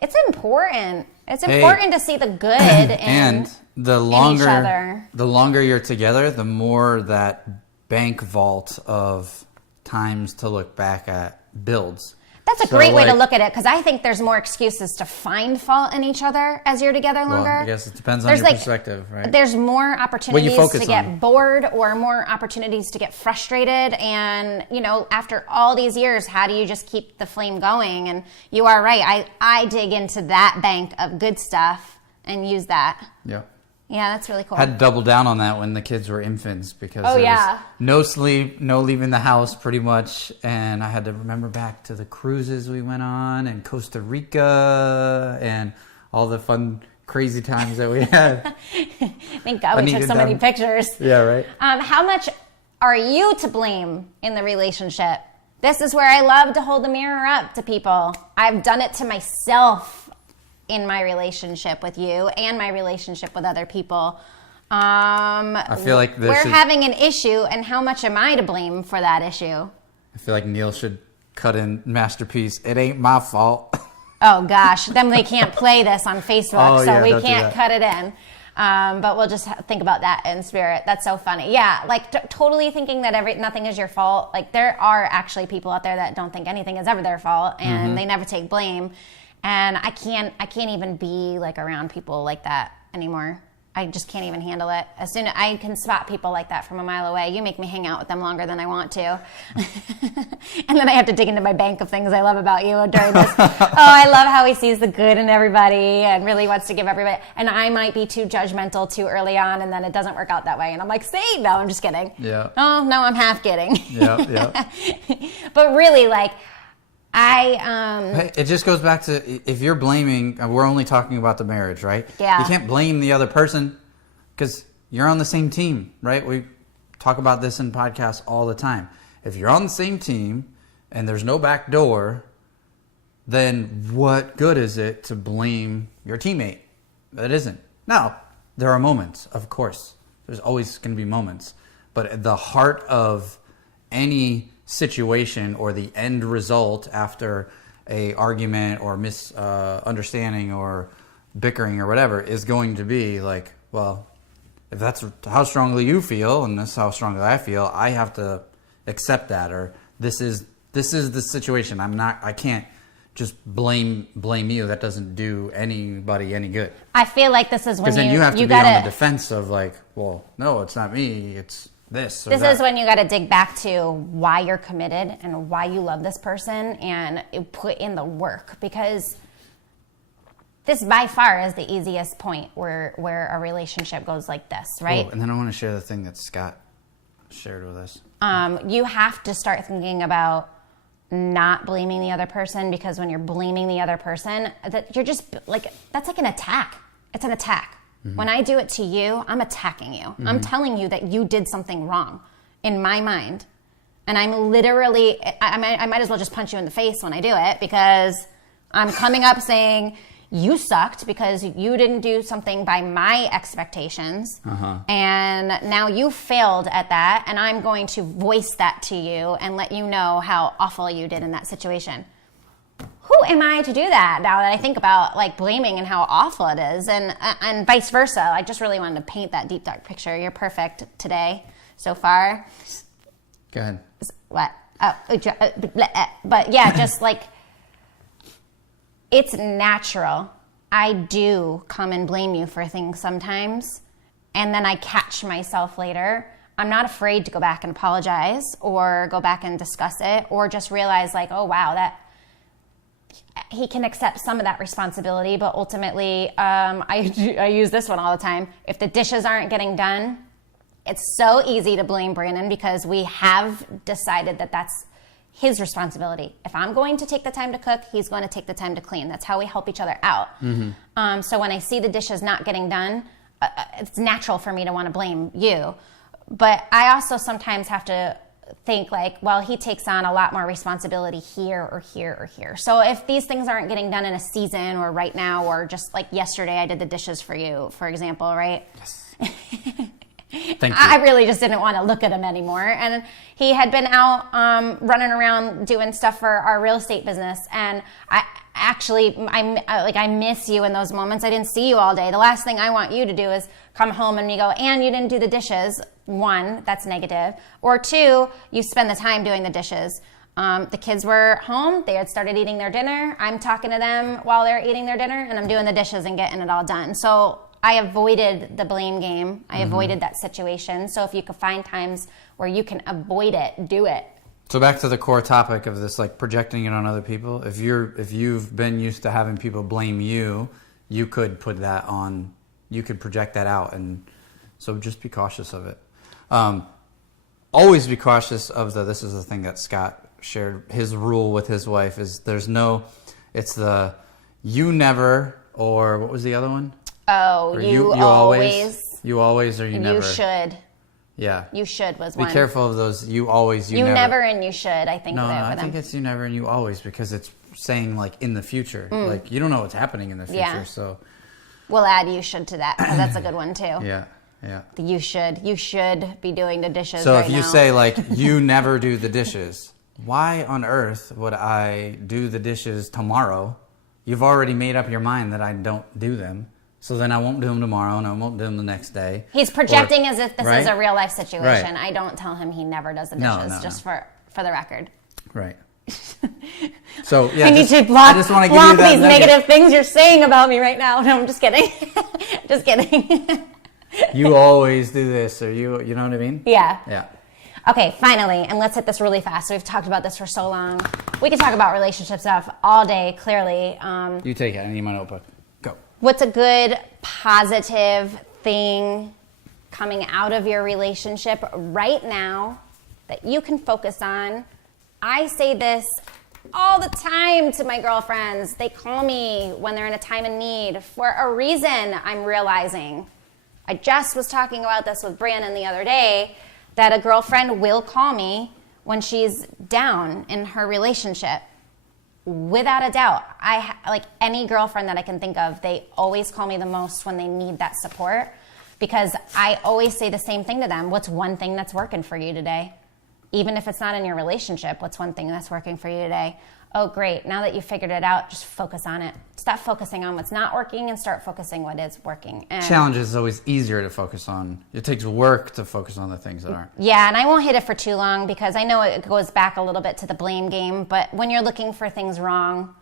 it's important. It's important to see the good in the each other. The longer you're together, the more that bank vault of times to look back at builds. That's a great way to look at it, because I think there's more excuses to find fault in each other as you're together longer. Well, I guess it depends on your perspective, right? There's more opportunities to get bored, or more opportunities to get frustrated. And, after all these years, how do you just keep the flame going? And you are right. I dig into that bank of good stuff and use that. Yeah. Yeah, that's really cool. I had to double down on that when the kids were infants, because there was no sleep, no leaving the house pretty much. And I had to remember back to the cruises we went on, and Costa Rica, and all the fun, crazy times that we had. Thank God we took so many pictures. Yeah, right. How much are you to blame in the relationship? This is where I love to hold the mirror up to people. I've done it to myself in my relationship with you and my relationship with other people. I feel like we're having an issue, and how much am I to blame for that issue? I feel like Neil should cut in masterpiece. It ain't my fault. Oh gosh, then they can't play this on Facebook, so we can't cut it in. But we'll just think about that in spirit. That's so funny. Yeah, like totally thinking that nothing is your fault. Like, there are actually people out there that don't think anything is ever their fault, and they never take blame. And I can't even be, like, around people like that anymore. I just can't even handle it. As soon as I can spot people like that from a mile away, you make me hang out with them longer than I want to. And then I have to dig into my bank of things I love about you during this. I love how he sees the good in everybody and really wants to give everybody. And I might be too judgmental too early on, and then it doesn't work out that way. And I'm like, see, no, I'm just kidding. Yeah. Oh, no, I'm half kidding. Yeah. But really, like, it just goes back to, if you're blaming, we're only talking about the marriage, right? Yeah. You can't blame the other person because you're on the same team, right? We talk about this in podcasts all the time. If you're on the same team and there's no back door, then what good is it to blame your teammate? It isn't. Now, there are moments, of course. There's always going to be moments. But at the heart of any situation or the end result after a argument or misunderstanding or bickering or whatever is going to be like, well, if that's how strongly you feel and this is how strongly I feel, I have to accept that, or this is the situation. I can't just blame you. That doesn't do anybody any good. I feel like this is when then you have to be on the defense of like, well, no, it's not me, it's this or this that. is when you got to dig back to why you're committed and why you love this person and put in the work, because this by far is the easiest point where a relationship goes like this, right? Oh, and then I want to share the thing that Scott shared with us. You have to start thinking about not blaming the other person, because when you're blaming the other person, that you're just like, that's like an attack. It's an attack. Mm-hmm. When I do it to you, I'm attacking you. Mm-hmm. I'm telling you that you did something wrong in my mind. And I'm literally, I might as well just punch you in the face when I do it, because I'm coming up saying, you sucked because you didn't do something by my expectations. Uh-huh. And now you failed at that. And I'm going to voice that to you and let you know how awful you did in that situation. Who am I to do that now that I think about like blaming and how awful it is, and vice versa? I just really wanted to paint that deep, dark picture. You're perfect today so far. Go ahead. What? But yeah, just like, it's natural. I do come and blame you for things sometimes, and then I catch myself later. I'm not afraid to go back and apologize or go back and discuss it, or just realize like, oh wow, that he can accept some of that responsibility, but ultimately, I use this one all the time. If the dishes aren't getting done, it's so easy to blame Brandon, because we have decided that that's his responsibility. If I'm going to take the time to cook, he's going to take the time to clean. That's how we help each other out. Mm-hmm. So when I see the dishes not getting done, it's natural for me to want to blame you. But I also sometimes have to think like, well, he takes on a lot more responsibility here or here or here. So if these things aren't getting done in a season or right now, or just like yesterday I did the dishes for you, for example, right? Yes. Thank you. I really just didn't want to look at him anymore. And he had been out running around doing stuff for our real estate business. And I miss you in those moments. I didn't see you all day. The last thing I want you to do is come home and you go, and you didn't do the dishes. One, that's negative. Or two, you spend the time doing the dishes. The kids were home. They had started eating their dinner. I'm talking to them while they're eating their dinner, and I'm doing the dishes and getting it all done. So I avoided the blame game. I avoided that situation. So if you could find times where you can avoid it, do it. So back to the core topic of this, like projecting it on other people. If you've been used to having people blame you, you could put that on. You could project that out, and so just be cautious of it. Always be cautious of this is the thing that Scott shared. His rule with his wife is it's the you never, or what was the other one? Oh, or you always. You always, or you never. You should. Yeah. You should was one. Be careful of those you always, you never. You never and you should, I think. No, I think it's you never and you always, because it's saying like in the future. Like you don't know what's happening in the future, so. We'll add you should to that, because that's a good one too. Yeah. The you should be doing the dishes so right now. So if you say like, you never do the dishes, why on earth would I do the dishes tomorrow? You've already made up your mind that I don't do them. So then I won't do them tomorrow, and I won't do them the next day. He's projecting as if this right? is a real life situation. Right. I don't tell him he never does the dishes, just for the record. Right. So yeah, I need to block these negative things you're saying about me right now. No, I'm just kidding. Just kidding. You always do this, or you know what I mean? Yeah. Okay, finally, and let's hit this really fast. We've talked about this for so long. We can talk about relationship stuff all day, clearly. You take it. I need my notebook. Go. What's a good, positive thing coming out of your relationship right now that you can focus on? I say this all the time to my girlfriends. They call me when they're in a time of need for a reason, I'm realizing. I just was talking about this with Brandon the other day, that a girlfriend will call me when she's down in her relationship. without a doubt, like any girlfriend that I can think of, they always call me the most when they need that support, because I always say the same thing to them. What's one thing that's working for you today? Even if it's not in your relationship, what's one thing that's working for you today? Oh, great. Now that you figured it out, just focus on it. Stop focusing on what's not working and start focusing what is working. And challenges is always easier to focus on. It takes work to focus on the things that aren't. Yeah, and I won't hit it for too long because I know it goes back a little bit to the blame game. But when you're looking for things wrong,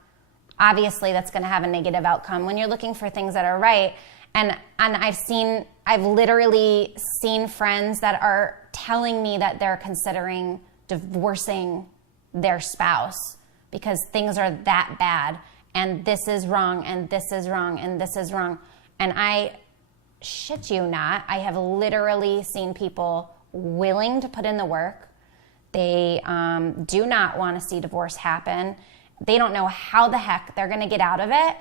obviously that's going to have a negative outcome. When you're looking for things that are right, and I've literally seen friends that are telling me that they're considering divorcing their spouse because things are that bad, and this is wrong, and this is wrong, and this is wrong. And I shit you not, I have literally seen people willing to put in the work. They do not want to see divorce happen. They don't know how the heck they're going to get out of it,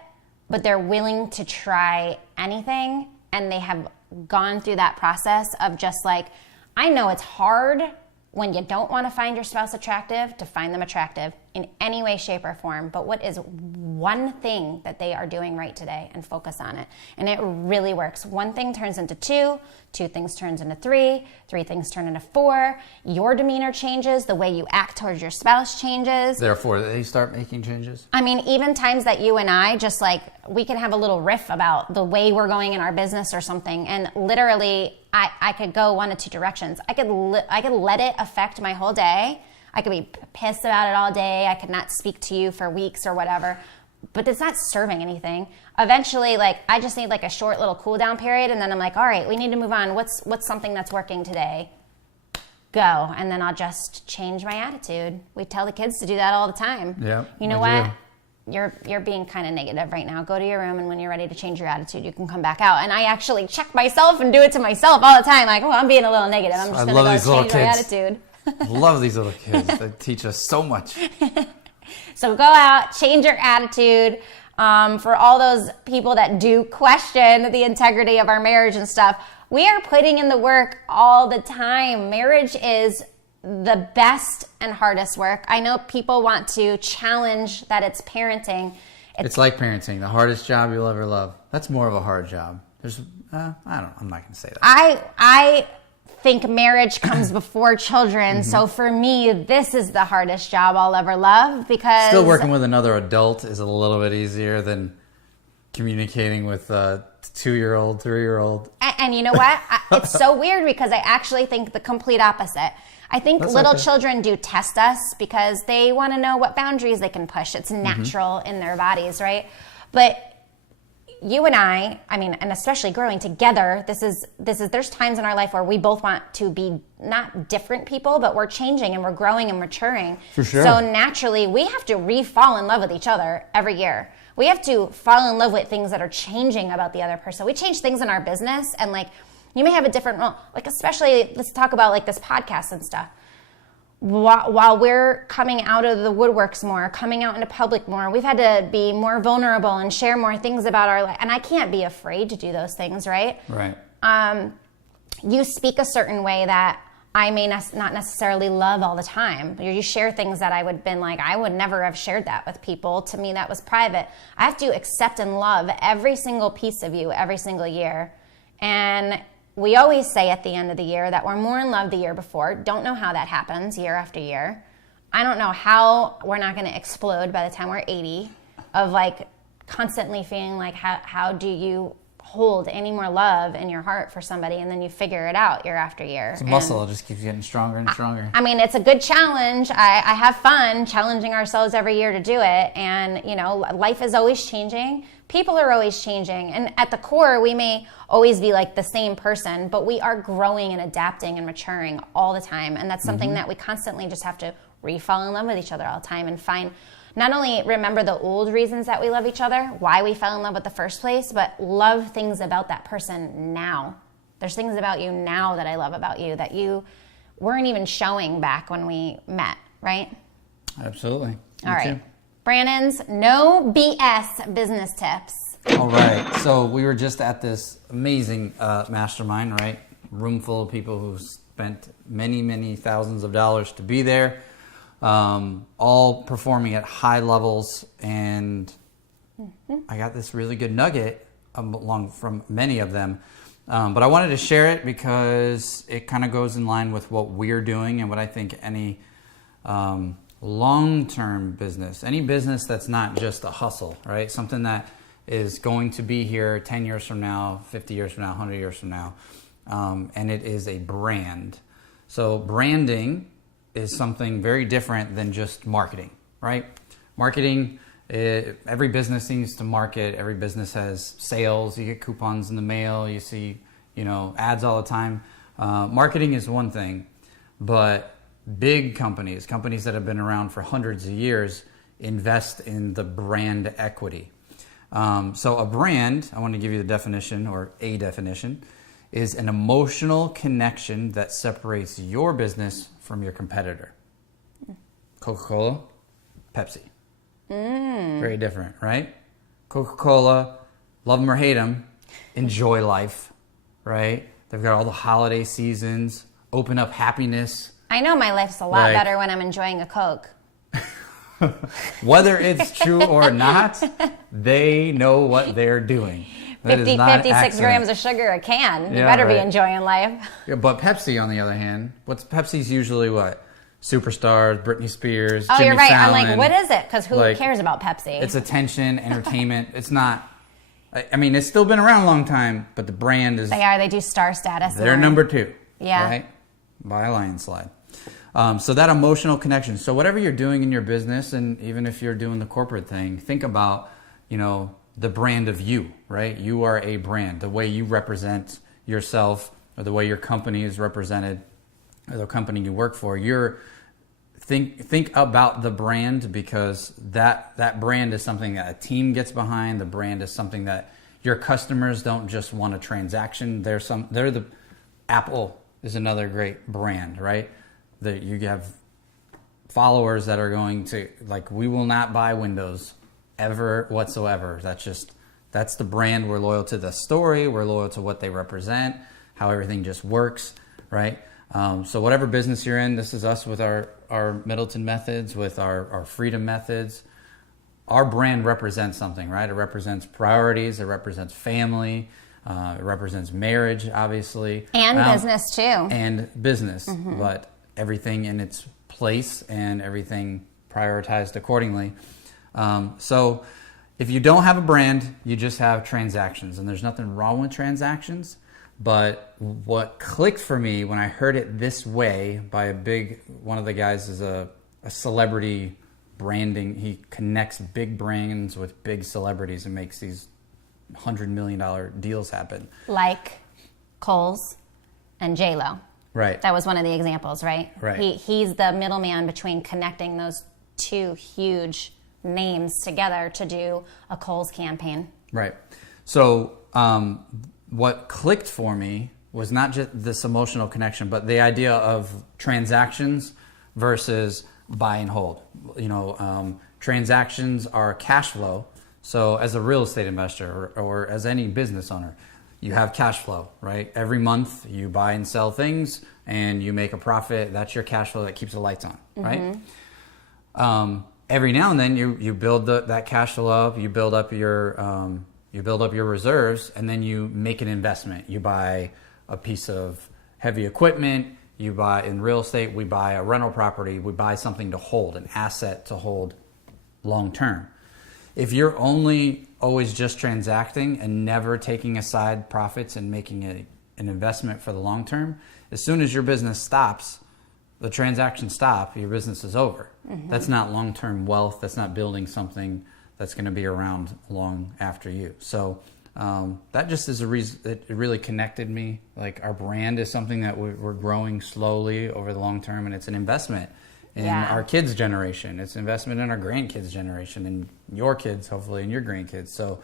but they're willing to try anything, and they have gone through that process of just like, I know it's hard when you don't want to find your spouse attractive to find them attractive in any way, shape, or form. But what is one thing that they are doing right today, and focus on it. And it really works. One thing turns into two things turns into three things turn into four. Your demeanor changes, the way you act towards your spouse changes. Therefore, they start making changes. I mean, even times that you and I just like, we can have a little riff about the way we're going in our business or something. And literally, I could go one of two directions. I could let it affect my whole day. I could be pissed about it all day. I could not speak to you for weeks or whatever, but it's not serving anything. Eventually, like, I just need like a short little cool down period, and then I'm like, all right, we need to move on. What's something that's working today? Go. And then I'll just change my attitude. We tell the kids to do that all the time. Yeah. You know what? You're being kind of negative right now. Go to your room, and when you're ready to change your attitude, you can come back out. And I actually check myself and do it to myself all the time. Like, oh, I'm being a little negative. I'm just going to go change my attitude. Love these little kids. They teach us so much. So go out, change your attitude. For all those people that do question the integrity of our marriage and stuff, we are putting in the work all the time. Marriage is the best and hardest work. I know people want to challenge that it's parenting. It's like parenting, the hardest job you'll ever love. That's more of a hard job. I'm not going to say that. I think marriage comes before children. Mm-hmm. So for me, this is the hardest job I'll ever love, because still working with another adult is a little bit easier than communicating with a 2-year-old, 3-year-old. And you know what? It's so weird, because I actually think the complete opposite. I think little children do test us because they want to know what boundaries they can push. It's natural in their bodies, right? But you and I mean, and especially growing together, there's times in our life where we both want to be not different people, but we're changing and we're growing and maturing. For sure. So naturally, we have to fall in love with each other every year. We have to fall in love with things that are changing about the other person. We change things in our business, and like, you may have a different role. Like, especially, let's talk about like this podcast and stuff. While we're coming out of the woodworks more, coming out into public more, we've had to be more vulnerable and share more things about our life. And I can't be afraid to do those things, right? Right. You speak a certain way that I may not necessarily love all the time. You share things that I would never have shared that with people. To me, that was private. I have to accept and love every single piece of you every single year. And we always say at the end of the year that we're more in love the year before. Don't know how that happens year after year. I don't know how we're not going to explode by the time we're 80 of like constantly feeling like how do you hold any more love in your heart for somebody, and then you figure it out year after year. It's a muscle. It just keeps getting stronger and stronger. I mean, it's a good challenge. I have fun challenging ourselves every year to do it. And, you know, life is always changing. People are always changing. And at the core, we may always be like the same person, but we are growing and adapting and maturing all the time. And that's something that we constantly just have to fall in love with each other all the time, and find, not only remember the old reasons that we love each other, why we fell in love in the first place, but love things about that person now. There's things about you now that I love about you that you weren't even showing back when we met, right? Absolutely. All right. Brandon's no BS business tips. All right. So we were just at this amazing mastermind, right? Room full of people who spent many, many thousands of dollars to be there. all performing at high levels. And I got this really good nugget along from many of them. But I wanted to share it because it kind of goes in line with what we're doing and what I think any long-term business, any business that's not just a hustle, right? Something that is going to be here 10 years from now, 50 years from now, 100 years from now. And it is a brand. So branding is something very different than just marketing, right? Marketing, every business needs to market. Every business has sales. You get coupons in the mail. You see, ads all the time. Marketing is one thing, but big companies that have been around for hundreds of years, invest in the brand equity. So a brand, I want to give you the definition, or a definition, is an emotional connection that separates your business from your competitor. Coca-Cola, Pepsi. Very different, right? Coca-Cola, love them or hate them, enjoy life, right? They've got all the holiday seasons, open up happiness. I know my life's a lot better when I'm enjoying a Coke. Whether it's true or not, they know what they're doing. 56 grams of sugar a can. You better be enjoying life. Yeah, but Pepsi, on the other hand, Pepsi's usually what? Superstars, Britney Spears, Oh, Jimmy you're right. Fallon. I'm like, what is it? Because who cares about Pepsi? It's attention, entertainment. It's not... I mean, it's still been around a long time, but the brand is... They do star status. They're number 2. Yeah. Right? By a landslide. So that emotional connection. So whatever you're doing in your business, and even if you're doing the corporate thing, think about, the brand of you, right? You are a brand. The way you represent yourself, or the way your company is represented, or the company you work for, think about the brand, because that brand is something that a team gets behind. The brand is something that your customers don't just want a transaction. Apple is another great brand, right? That you have followers that are going to, we will not buy Windows ever whatsoever. That's the brand. We're loyal to the story. We're loyal to what they represent, how everything just works, right? So whatever business you're in, this is us with our Middleton Methods, with our Freedom Methods. Our brand represents something, right? It represents priorities. It represents family. It represents marriage, obviously. And business, too. And business, but everything in its place and everything prioritized accordingly. So if you don't have a brand, you just have transactions. And there's nothing wrong with transactions. But what clicked for me when I heard it this way by one of the guys is a celebrity branding. He connects big brands with big celebrities and makes these $100 million deals happen. Like Kohl's and J-Lo. Right. That was one of the examples, right? Right. He's the middleman between connecting those two huge names together to do a Kohl's campaign. Right. So what clicked for me was not just this emotional connection, but the idea of transactions versus buy and hold. Transactions are cash flow. So as a real estate investor or as any business owner, you have cash flow, right? Every month you buy and sell things and you make a profit. That's your cash flow that keeps the lights on, right? Every now and then you build that cash flow up. You build up your reserves, and then you make an investment. You buy a piece of heavy equipment. You buy in real estate. We buy a rental property. We buy something to hold, an asset to hold long term. If you're only always just transacting and never taking aside profits and making an investment for the long term, as soon as your business stops, the transactions stop, your business is over. That's not long-term wealth. That's not building something that's going to be around long after you. So that just is a reason that it really connected me. Like, our brand is something that we're growing slowly over the long term, and it's an investment in our kids' generation. It's an investment in our grandkids' generation, and your kids, hopefully, and your grandkids. So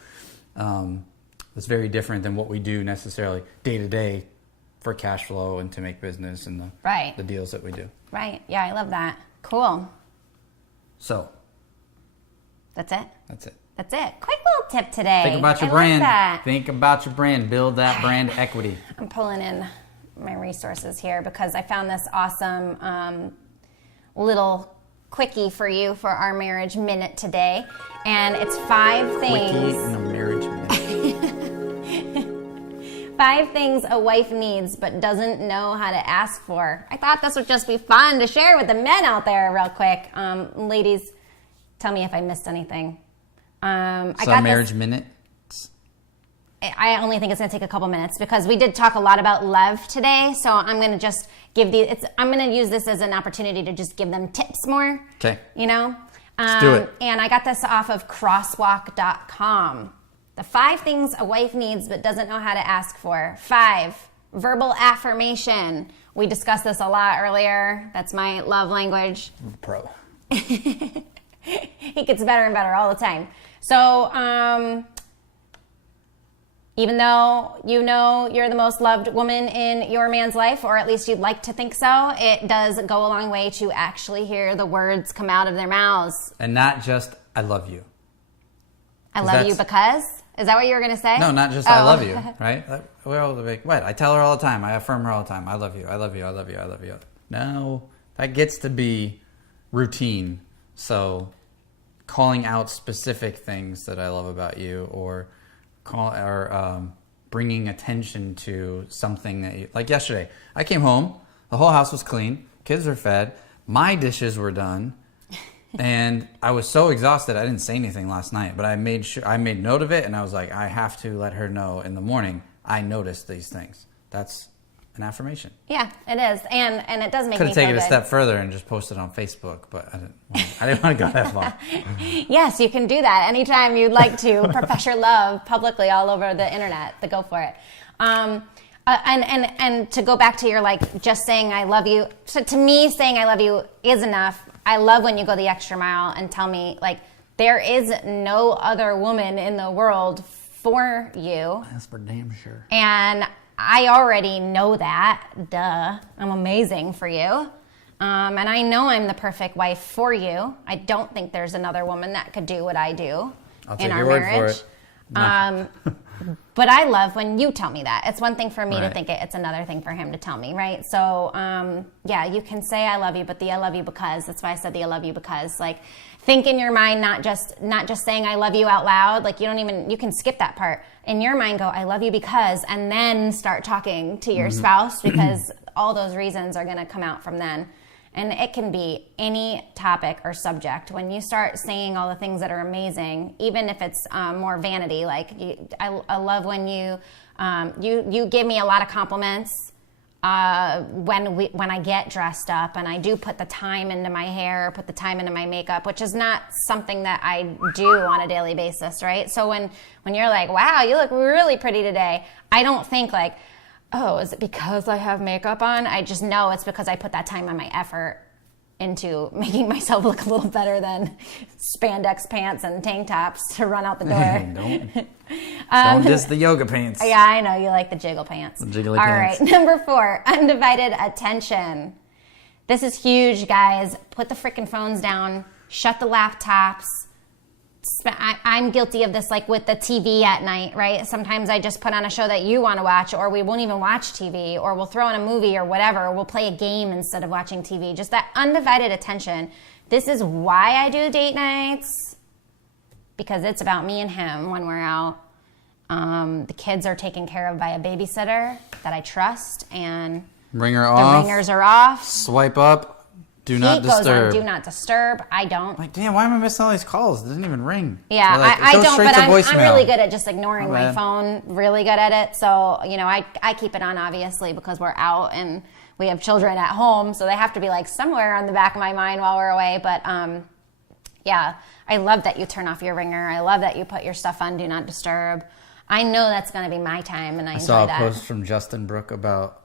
it's very different than what we do necessarily day to day for cash flow and to make business and the deals that we do. Right. Yeah, I love that. Cool. So. That's it? That's it. That's it. Quick little tip today. Think about your brand. Like that. Think about your brand. Build that brand equity. I'm pulling in my resources here because I found this awesome little quickie for you for our marriage minute today. And it's 5 things. Quickie in a marriage minute. 5 things a wife needs but doesn't know how to ask for. I thought this would just be fun to share with the men out there real quick. Ladies, tell me if I missed anything. Marriage minute? I only think it's going to take a couple minutes because we did talk a lot about love today. So I'm going to just I'm going to use this as an opportunity to just give them tips more. Okay. You know? Let's do it. And I got this off of crosswalk.com. The 5 things a wife needs but doesn't know how to ask for. 5, verbal affirmation. We discussed this a lot earlier. That's my love language. Pro. He gets better and better all the time. So, even though you know you're the most loved woman in your man's life, or at least you'd like to think so, it does go a long way to actually hear the words come out of their mouths. And not just, I love you. I love you because? Is that what you were going to say? No, not just I love you, right? We're all like, what? I tell her all the time. I affirm her all the time. I love you. I love you. I love you. I love you. No, that gets to be routine. So calling out specific things that I love about you, or bringing attention to something that you, like yesterday, I came home, the whole house was clean, kids were fed, my dishes were done, and I was so exhausted I didn't say anything last night, but I made note of it, and I was like, I have to let her know in the morning I noticed these things. That's an affirmation. Yeah, it is, and it does make me feel good. Could have taken it a step further and just posted on Facebook, but I didn't want to go that far. Yes, you can do that anytime you'd like to profess your love publicly all over the internet. Go for it. And to go back to your just saying I love you. So to me, saying I love you is enough. I love when you go the extra mile and tell me there is no other woman in the world for you. That's for damn sure. And I already know that. Duh. I'm amazing for you. And I know I'm the perfect wife for you. I don't think there's another woman that could do what I do in our marriage. But I love when you tell me that. It's one thing for me to think it. It's another thing for him to tell me, right? So, you can say I love you, but the I love you because, that's why I said the I love you because, think in your mind, not just saying I love you out loud. You can skip that part. In your mind, go, I love you because, and then start talking to your spouse because all those reasons are going to come out from then. And it can be any topic or subject. When you start saying all the things that are amazing, even if it's more vanity, I love when you give me a lot of compliments when I get dressed up, and I do put the time into my hair, put the time into my makeup, which is not something that I do on a daily basis, right? So when you're like, wow, you look really pretty today, I don't think oh, is it because I have makeup on? I just know it's because I put that time and my effort into making myself look a little better than spandex pants and tank tops to run out the door. Don't diss the yoga pants. Yeah, I know. You like the jiggle pants. The jiggly All pants. right, number 4, undivided attention. This is huge, guys. Put the freaking phones down. Shut the laptops. I'm guilty of this, with the TV at night, right? Sometimes I just put on a show that you want to watch, or we won't even watch TV, or we'll throw on a movie or whatever, or we'll play a game instead of watching TV. Just that undivided attention. This is why I do date nights, because it's about me and him when we're out. The kids are taken care of by a babysitter that I trust, and Ringer the off. ringers are off. Swipe up. Do not disturb. He goes on do not disturb. I don't. Damn, why am I missing all these calls? It didn't even ring. Yeah, I don't, but I'm really good at just ignoring my bad. phone, really good at it. So, I keep it on, obviously, because we're out and we have children at home, so they have to be, somewhere on the back of my mind while we're away. But, I love that you turn off your ringer. I love that you put your stuff on do not disturb. I know that's going to be my time, and I enjoy saw a that. post from Justin Brooke about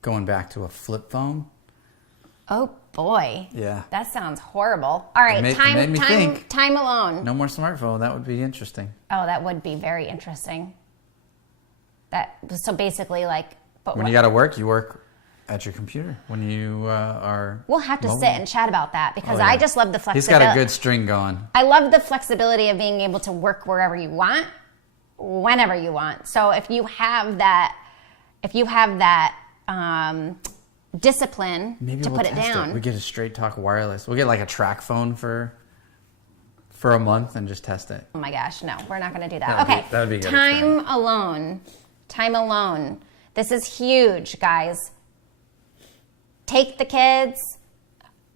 going back to a flip phone. Oh, boy. Yeah. That sounds horrible. All right, It made me think. Time alone. No more smartphone. That would be interesting. Oh, that would be very interesting. So basically, but when you got to work, you work at your computer. When you are we'll have to mobile. sit and chat about that, because I just love the flexibility. He's got a good string going. I love the flexibility of being able to work wherever you want, whenever you want. So if you have that discipline to put it down. We get a Straight Talk wireless. We'll get like a track phone for a month and just test it. Oh my gosh, no, we're not going to do that. That'd be good. Time alone. This is huge, guys. Take the kids,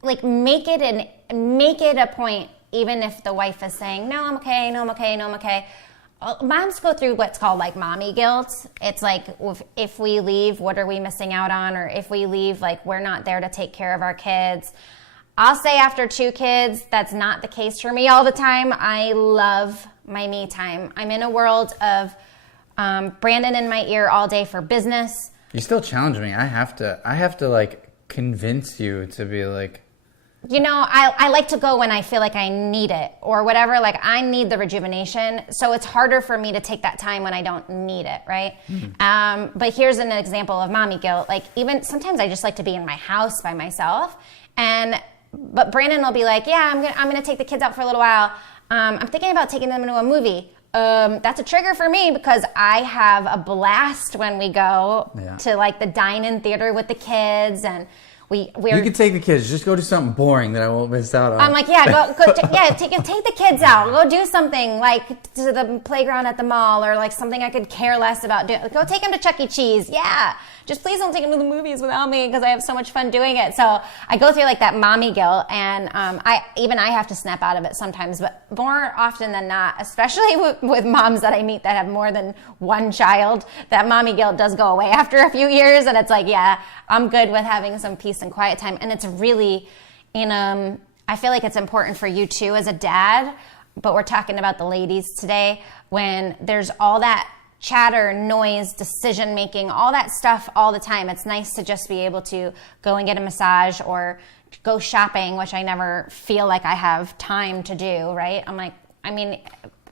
like make it a point, even if the wife is saying, no, I'm okay, no, I'm okay, no, I'm okay. Moms go through what's called like mommy guilt. It's like if we leave, what are we missing out on? Or if we leave, like we're not there to take care of our kids. I'll say after 2 kids, that's not the case for me all the time. I love my me time. I'm in a world of Brandon in my ear all day for business. You still challenge me. I have to like convince you to be like, you know, I like to go when I feel like I need it or whatever. Like I need the rejuvenation. So it's harder for me to take that time when I don't need it, right? Mm-hmm. But here's an example of mommy guilt. Like even sometimes I just like to be in my house by myself. But Brandon will be like, yeah, I'm gonna take the kids out for a little while. I'm thinking about taking them into a movie. That's a trigger for me because I have a blast when we go to like the dine-in theater with the kids, and you can take the kids. Just go do something boring that I won't miss out on. I'm like, take the kids out. Go do something like to the playground at the mall or like something I could care less about doing. Go take them to Chuck E. Cheese. Yeah. Just please don't take them to the movies without me because I have so much fun doing it. So I go through like that mommy guilt, and I have to snap out of it sometimes, but more often than not, especially with moms that I meet that have more than one child, that mommy guilt does go away after a few years, and it's like, yeah, I'm good with having some peace and quiet time. And it's really I feel like it's important for you too as a dad, but we're talking about the ladies today, when there's all that chatter, noise, decision making, all that stuff all the time. It's nice to just be able to go and get a massage or go shopping, which I never feel like I have time to do, right?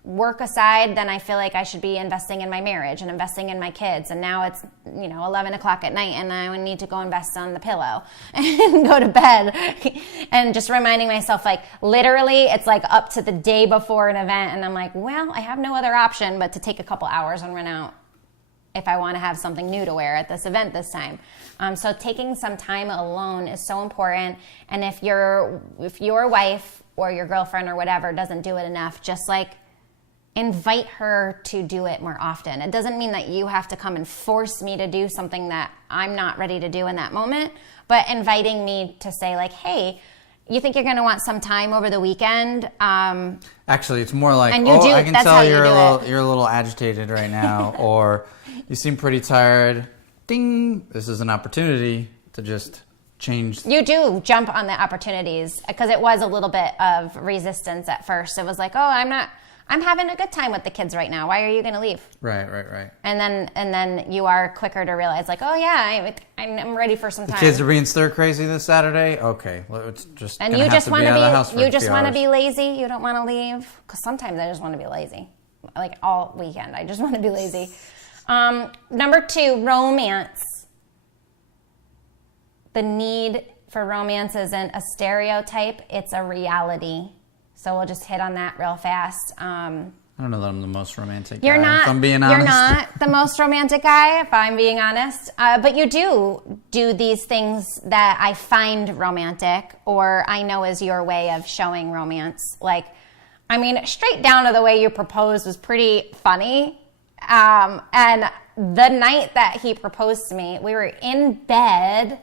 Work aside, then I feel like I should be investing in my marriage and investing in my kids. And now it's, 11 o'clock at night and I need to go invest on the pillow and go to bed. And just reminding myself, like, literally, it's like up to the day before an event. And I'm like, well, I have no other option but to take a couple hours and run out if I want to have something new to wear at this event this time. So taking some time alone is so important. And if your wife or your girlfriend or whatever doesn't do it enough, just like, invite her to do it more often. It doesn't mean that you have to come and force me to do something that I'm not ready to do in that moment, but inviting me to say like, hey, you think you're going to want some time over the weekend? Actually, it's more like, I can tell you're a little agitated right now, or you seem pretty tired. Ding! This is an opportunity to just change. You do jump on the opportunities, because it was a little bit of resistance at first. It was like, I'm having a good time with the kids right now. Why are you going to leave? Right. And then you are quicker to realize, like, oh yeah, I'm ready for some time. The kids are being stir crazy this Saturday. Okay, well, it's just. And you just want to be lazy. You don't want to leave, because sometimes I just want to be lazy, like all weekend. I just want to be lazy. Number 2, romance. The need for romance isn't a stereotype; it's a reality. So we'll just hit on that real fast. I don't know that I'm the most romantic guy, if I'm being honest. You're not the most romantic guy, if I'm being honest. But you do these things that I find romantic, or I know is your way of showing romance. Like, straight down to the way you proposed was pretty funny. And the night that he proposed to me, we were in bed,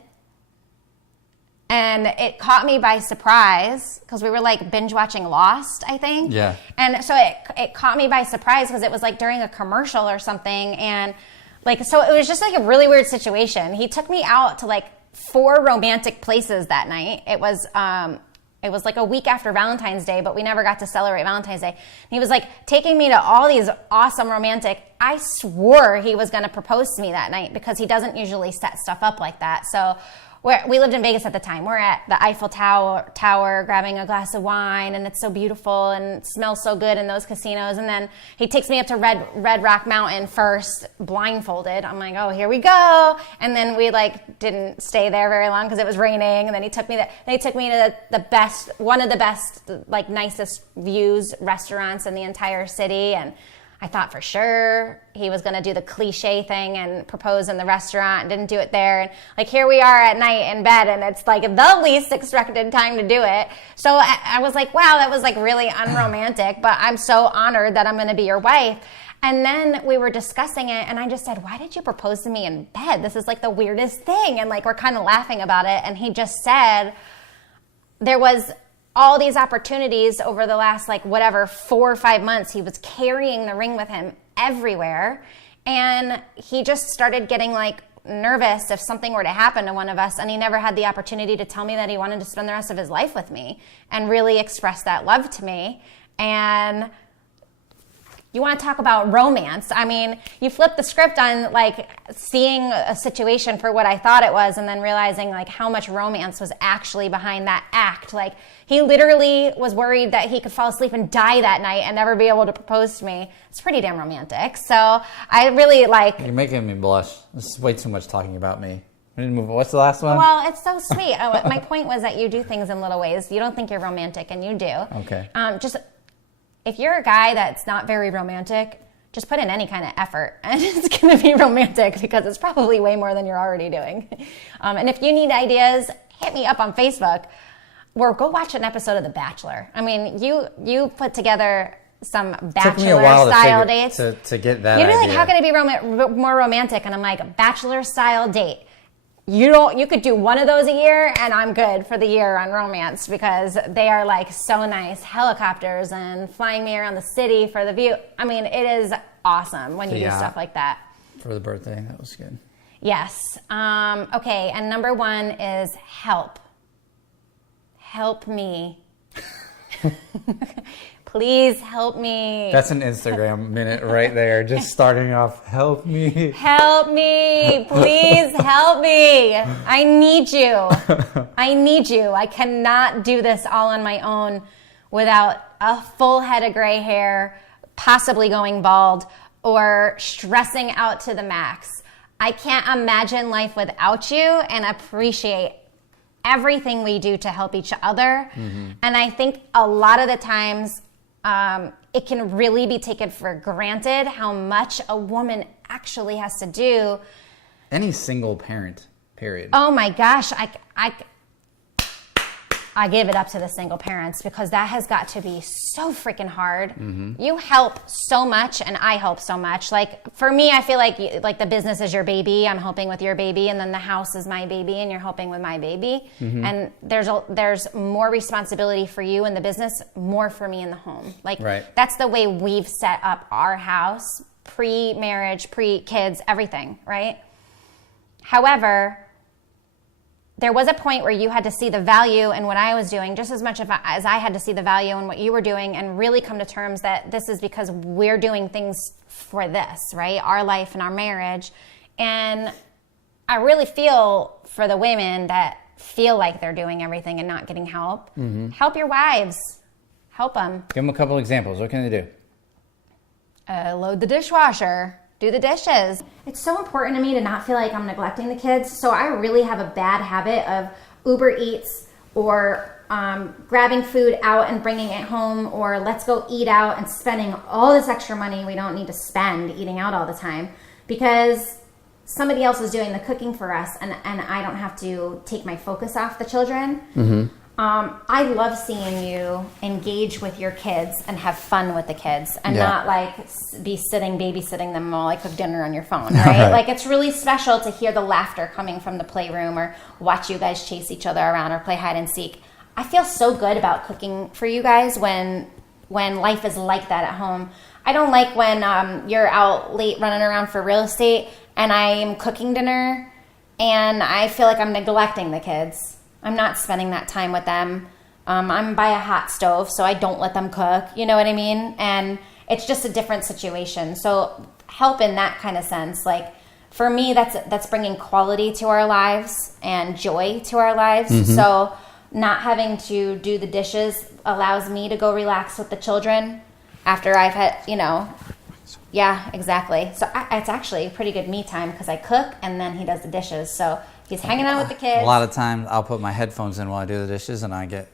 and it caught me by surprise because we were like binge watching Lost, I think. Yeah. And so it caught me by surprise because it was like during a commercial or something. And like, so it was just like a really weird situation. He took me out to like 4 romantic places that night. It was like a week after Valentine's Day, but we never got to celebrate Valentine's Day. And he was like taking me to all these awesome romantic. I swore he was going to propose to me that night because he doesn't usually set stuff up like that. So we lived in Vegas at the time. We're at the Eiffel Tower grabbing a glass of wine, and it's so beautiful and it smells so good in those casinos. And then he takes me up to Red Rock Mountain first, blindfolded. I'm like, oh, here we go. And then we like didn't stay there very long because it was raining. And then he took me to one of the best, like nicest views restaurants in the entire city. And I thought for sure he was going to do the cliche thing and propose in the restaurant and didn't do it there. And like, here we are at night in bed and it's like the least expected time to do it. So I was like, wow, that was like really unromantic, but I'm so honored that I'm going to be your wife. And then we were discussing it and I just said, why did you propose to me in bed? This is like the weirdest thing. And like, we're kind of laughing about it. And he just said, there was all these opportunities over the last 4 or 5 months. He was carrying the ring with him everywhere. And he just started getting nervous if something were to happen to one of us. And he never had the opportunity to tell me that he wanted to spend the rest of his life with me and really express that love to me. And you want to talk about romance. I mean, you flip the script on seeing a situation for what I thought it was and then realizing how much romance was actually behind that act. He literally was worried that he could fall asleep and die that night and never be able to propose to me. It's pretty damn romantic. So I really You're making me blush. This is way too much talking about me. We didn't move on. What's the last one? Well, it's so sweet. My point was that you do things in little ways. You don't think you're romantic and you do. Okay. If you're a guy that's not very romantic, just put in any kind of effort and it's going to be romantic because it's probably way more than you're already doing. And if you need ideas, hit me up on Facebook or go watch an episode of The Bachelor. I mean, you put together some Bachelor-style dates. To get that You'd be idea. like, how can it be more romantic? And I'm like, Bachelor-style date. You could do one of those a year and I'm good for the year on romance because they are so nice. Helicopters and flying me around the city for the view. I mean, it is awesome when you do stuff like that. For the birthday, that was good. Yes. Okay, and number 1 is help. Help me. Please help me. That's an Instagram minute right there. Just starting off, help me. Help me. Please help me. I need you. I need you. I cannot do this all on my own without a full head of gray hair, possibly going bald, or stressing out to the max. I can't imagine life without you and appreciate everything we do to help each other. Mm-hmm. And I think a lot of the times, it can really be taken for granted how much a woman actually has to do. Any single parent, period. Oh my gosh, I give it up to the single parents because that has got to be so freaking hard. Mm-hmm. You help so much and I help so much. For me, I feel like the business is your baby. I'm helping with your baby, and then the house is my baby and you're helping with my baby. Mm-hmm. And there's more responsibility for you in the business, more for me in the home. Right. That's the way we've set up our house, pre-marriage, pre-kids, everything, right? However, there was a point where you had to see the value in what I was doing just as much as I had to see the value in what you were doing and really come to terms that this is because we're doing things for this, right? Our life and our marriage. And I really feel for the women that feel like they're doing everything and not getting help. Mm-hmm. Help your wives. Help them. Give them a couple examples. What can they do? Load the dishwasher. Do the dishes. It's so important to me to not feel like I'm neglecting the kids. So I really have a bad habit of Uber Eats or grabbing food out and bringing it home, or let's go eat out and spending all this extra money we don't need to spend eating out all the time because somebody else is doing the cooking for us and I don't have to take my focus off the children. Mm-hmm. I love seeing you engage with your kids and have fun with the kids and not be babysitting them while I cook dinner on your phone, right? It's really special to hear the laughter coming from the playroom or watch you guys chase each other around or play hide and seek. I feel so good about cooking for you guys when life is like that at home. I don't like when you're out late running around for real estate and I'm cooking dinner and I feel like I'm neglecting the kids. I'm not spending that time with them. I'm by a hot stove, so I don't let them cook. You know what I mean? And it's just a different situation. So help in that kind of sense. For me, that's bringing quality to our lives and joy to our lives. Mm-hmm. So not having to do the dishes allows me to go relax with the children after I've had, yeah, exactly. So it's actually pretty good me time because I cook and then he does the dishes. So he's hanging out with the kids. A lot of times I'll put my headphones in while I do the dishes and I get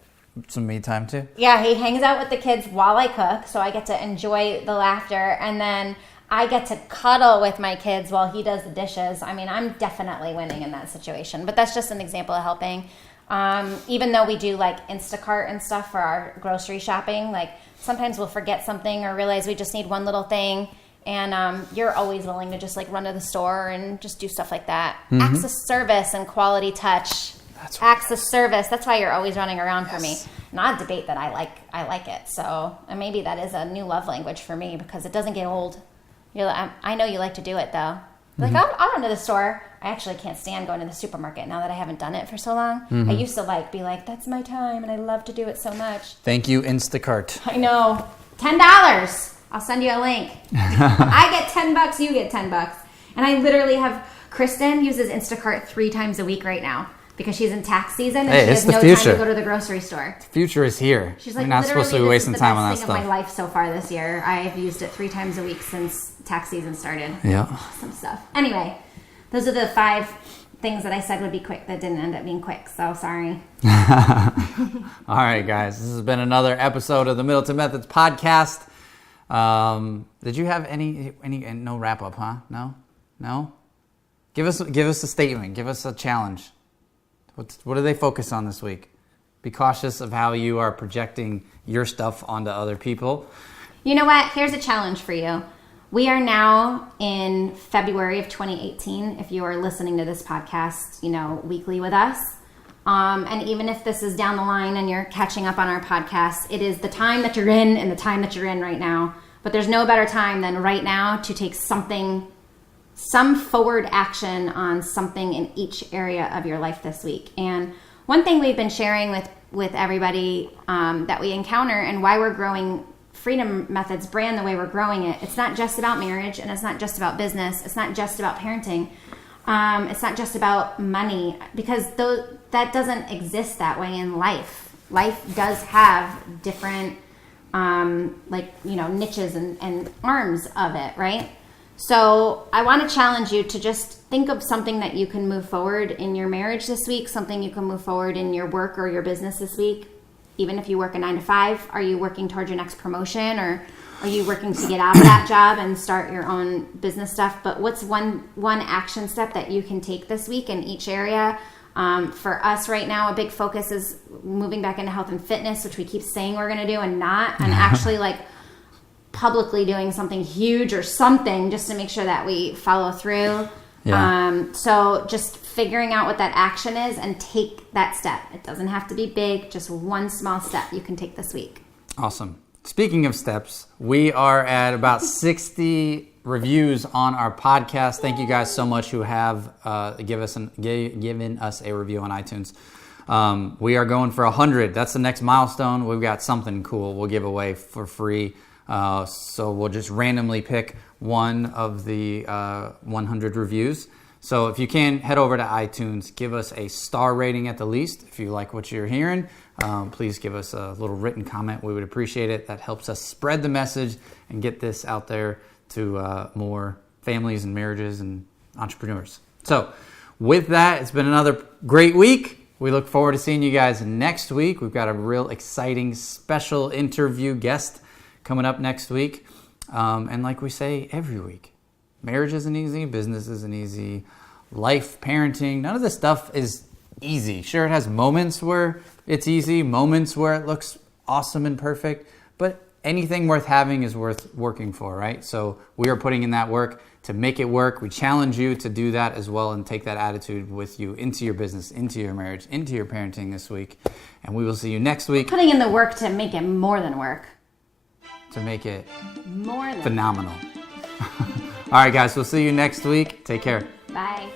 some me time too. Yeah, he hangs out with the kids while I cook, so I get to enjoy the laughter, and then I get to cuddle with my kids while he does the dishes. I mean, I'm definitely winning in that situation, but that's just an example of helping. Even though we do like Instacart and stuff for our grocery shopping, like sometimes we'll forget something or realize we just need one little thing, and you're always willing to just like run to the store and just do stuff like that. Acts of service and quality touch. Acts of service. That's why you're always running around for me. Not a debate that I like it. So, and maybe that is a new love language for me because it doesn't get old. I know you like to do it though. Like I'll run to the store. I actually can't stand going to the supermarket now that I haven't done it for so long. I used to be like, that's my time, and I love to do it so much. Thank you, Instacart. I know. $10. I'll send you a link. I get $10. You get $10. And I literally have Kristen uses Instacart 3 times a week right now. Because she's in tax season and she has no time to go to the grocery store. The future is here. She's like, we're not supposed to be wasting time on that stuff. This is the best thing of my life so far this year. I've used it 3 times a week since tax season started. Yeah. Awesome stuff. Anyway, those are the 5 things that I said would be quick that didn't end up being quick. So sorry. All right, guys. This has been another episode of the Middleton Methods podcast. Did you have any no wrap up, huh? No? Give us a statement. Give us a challenge. What do they focus on this week? Be cautious of how you are projecting your stuff onto other people. You know what? Here's a challenge for you. We are now in February of 2018. If you are listening to this podcast, weekly with us. And even if this is down the line and you're catching up on our podcast, it is the time that you're in and the time that you're in right now. But there's no better time than right now to take some forward action on something in each area of your life this week. And one thing we've been sharing with everybody that we encounter and why we're growing Freedom Methods brand the way we're growing it, it's not just about marriage and it's not just about business. It's not just about parenting. It's not just about money because that doesn't exist that way in life. Life does have different niches and arms of it, right? So I want to challenge you to just think of something that you can move forward in your marriage this week, something you can move forward in your work or your business this week. Even if you work a 9 to 5, are you working towards your next promotion or are you working to get out of that job and start your own business stuff? But what's one action step that you can take this week in each area? For us right now, a big focus is moving back into health and fitness, which we keep saying we're going to do and not, and actually publicly doing something huge or something just to make sure that we follow through. Yeah. So just figuring out what that action is and take that step. It doesn't have to be big, just one small step you can take this week. Awesome. Speaking of steps, we are at about 60 reviews on our podcast. Thank you guys so much who have given us a review on iTunes. We are going for 100. That's the next milestone. We've got something cool we'll give away for free. So we'll just randomly pick one of the 100 reviews. So if you can, head over to iTunes, give us a star rating at the least. If you like what you're hearing, please give us a little written comment. We would appreciate it. That helps us spread the message and get this out there to more families and marriages and entrepreneurs. So with that, it's been another great week. We look forward to seeing you guys next week. We've got a real exciting special interview guest coming up next week. And like we say every week, marriage isn't easy, business isn't easy, life, parenting, none of this stuff is easy. Sure, it has moments where it's easy, moments where it looks awesome and perfect, but anything worth having is worth working for, right? So we are putting in that work to make it work. We challenge you to do that as well and take that attitude with you into your business, into your marriage, into your parenting this week. And we will see you next week. Putting in the work to make it more than work. To make it more than phenomenal. All right, guys, we'll see you next week. Take care. Bye.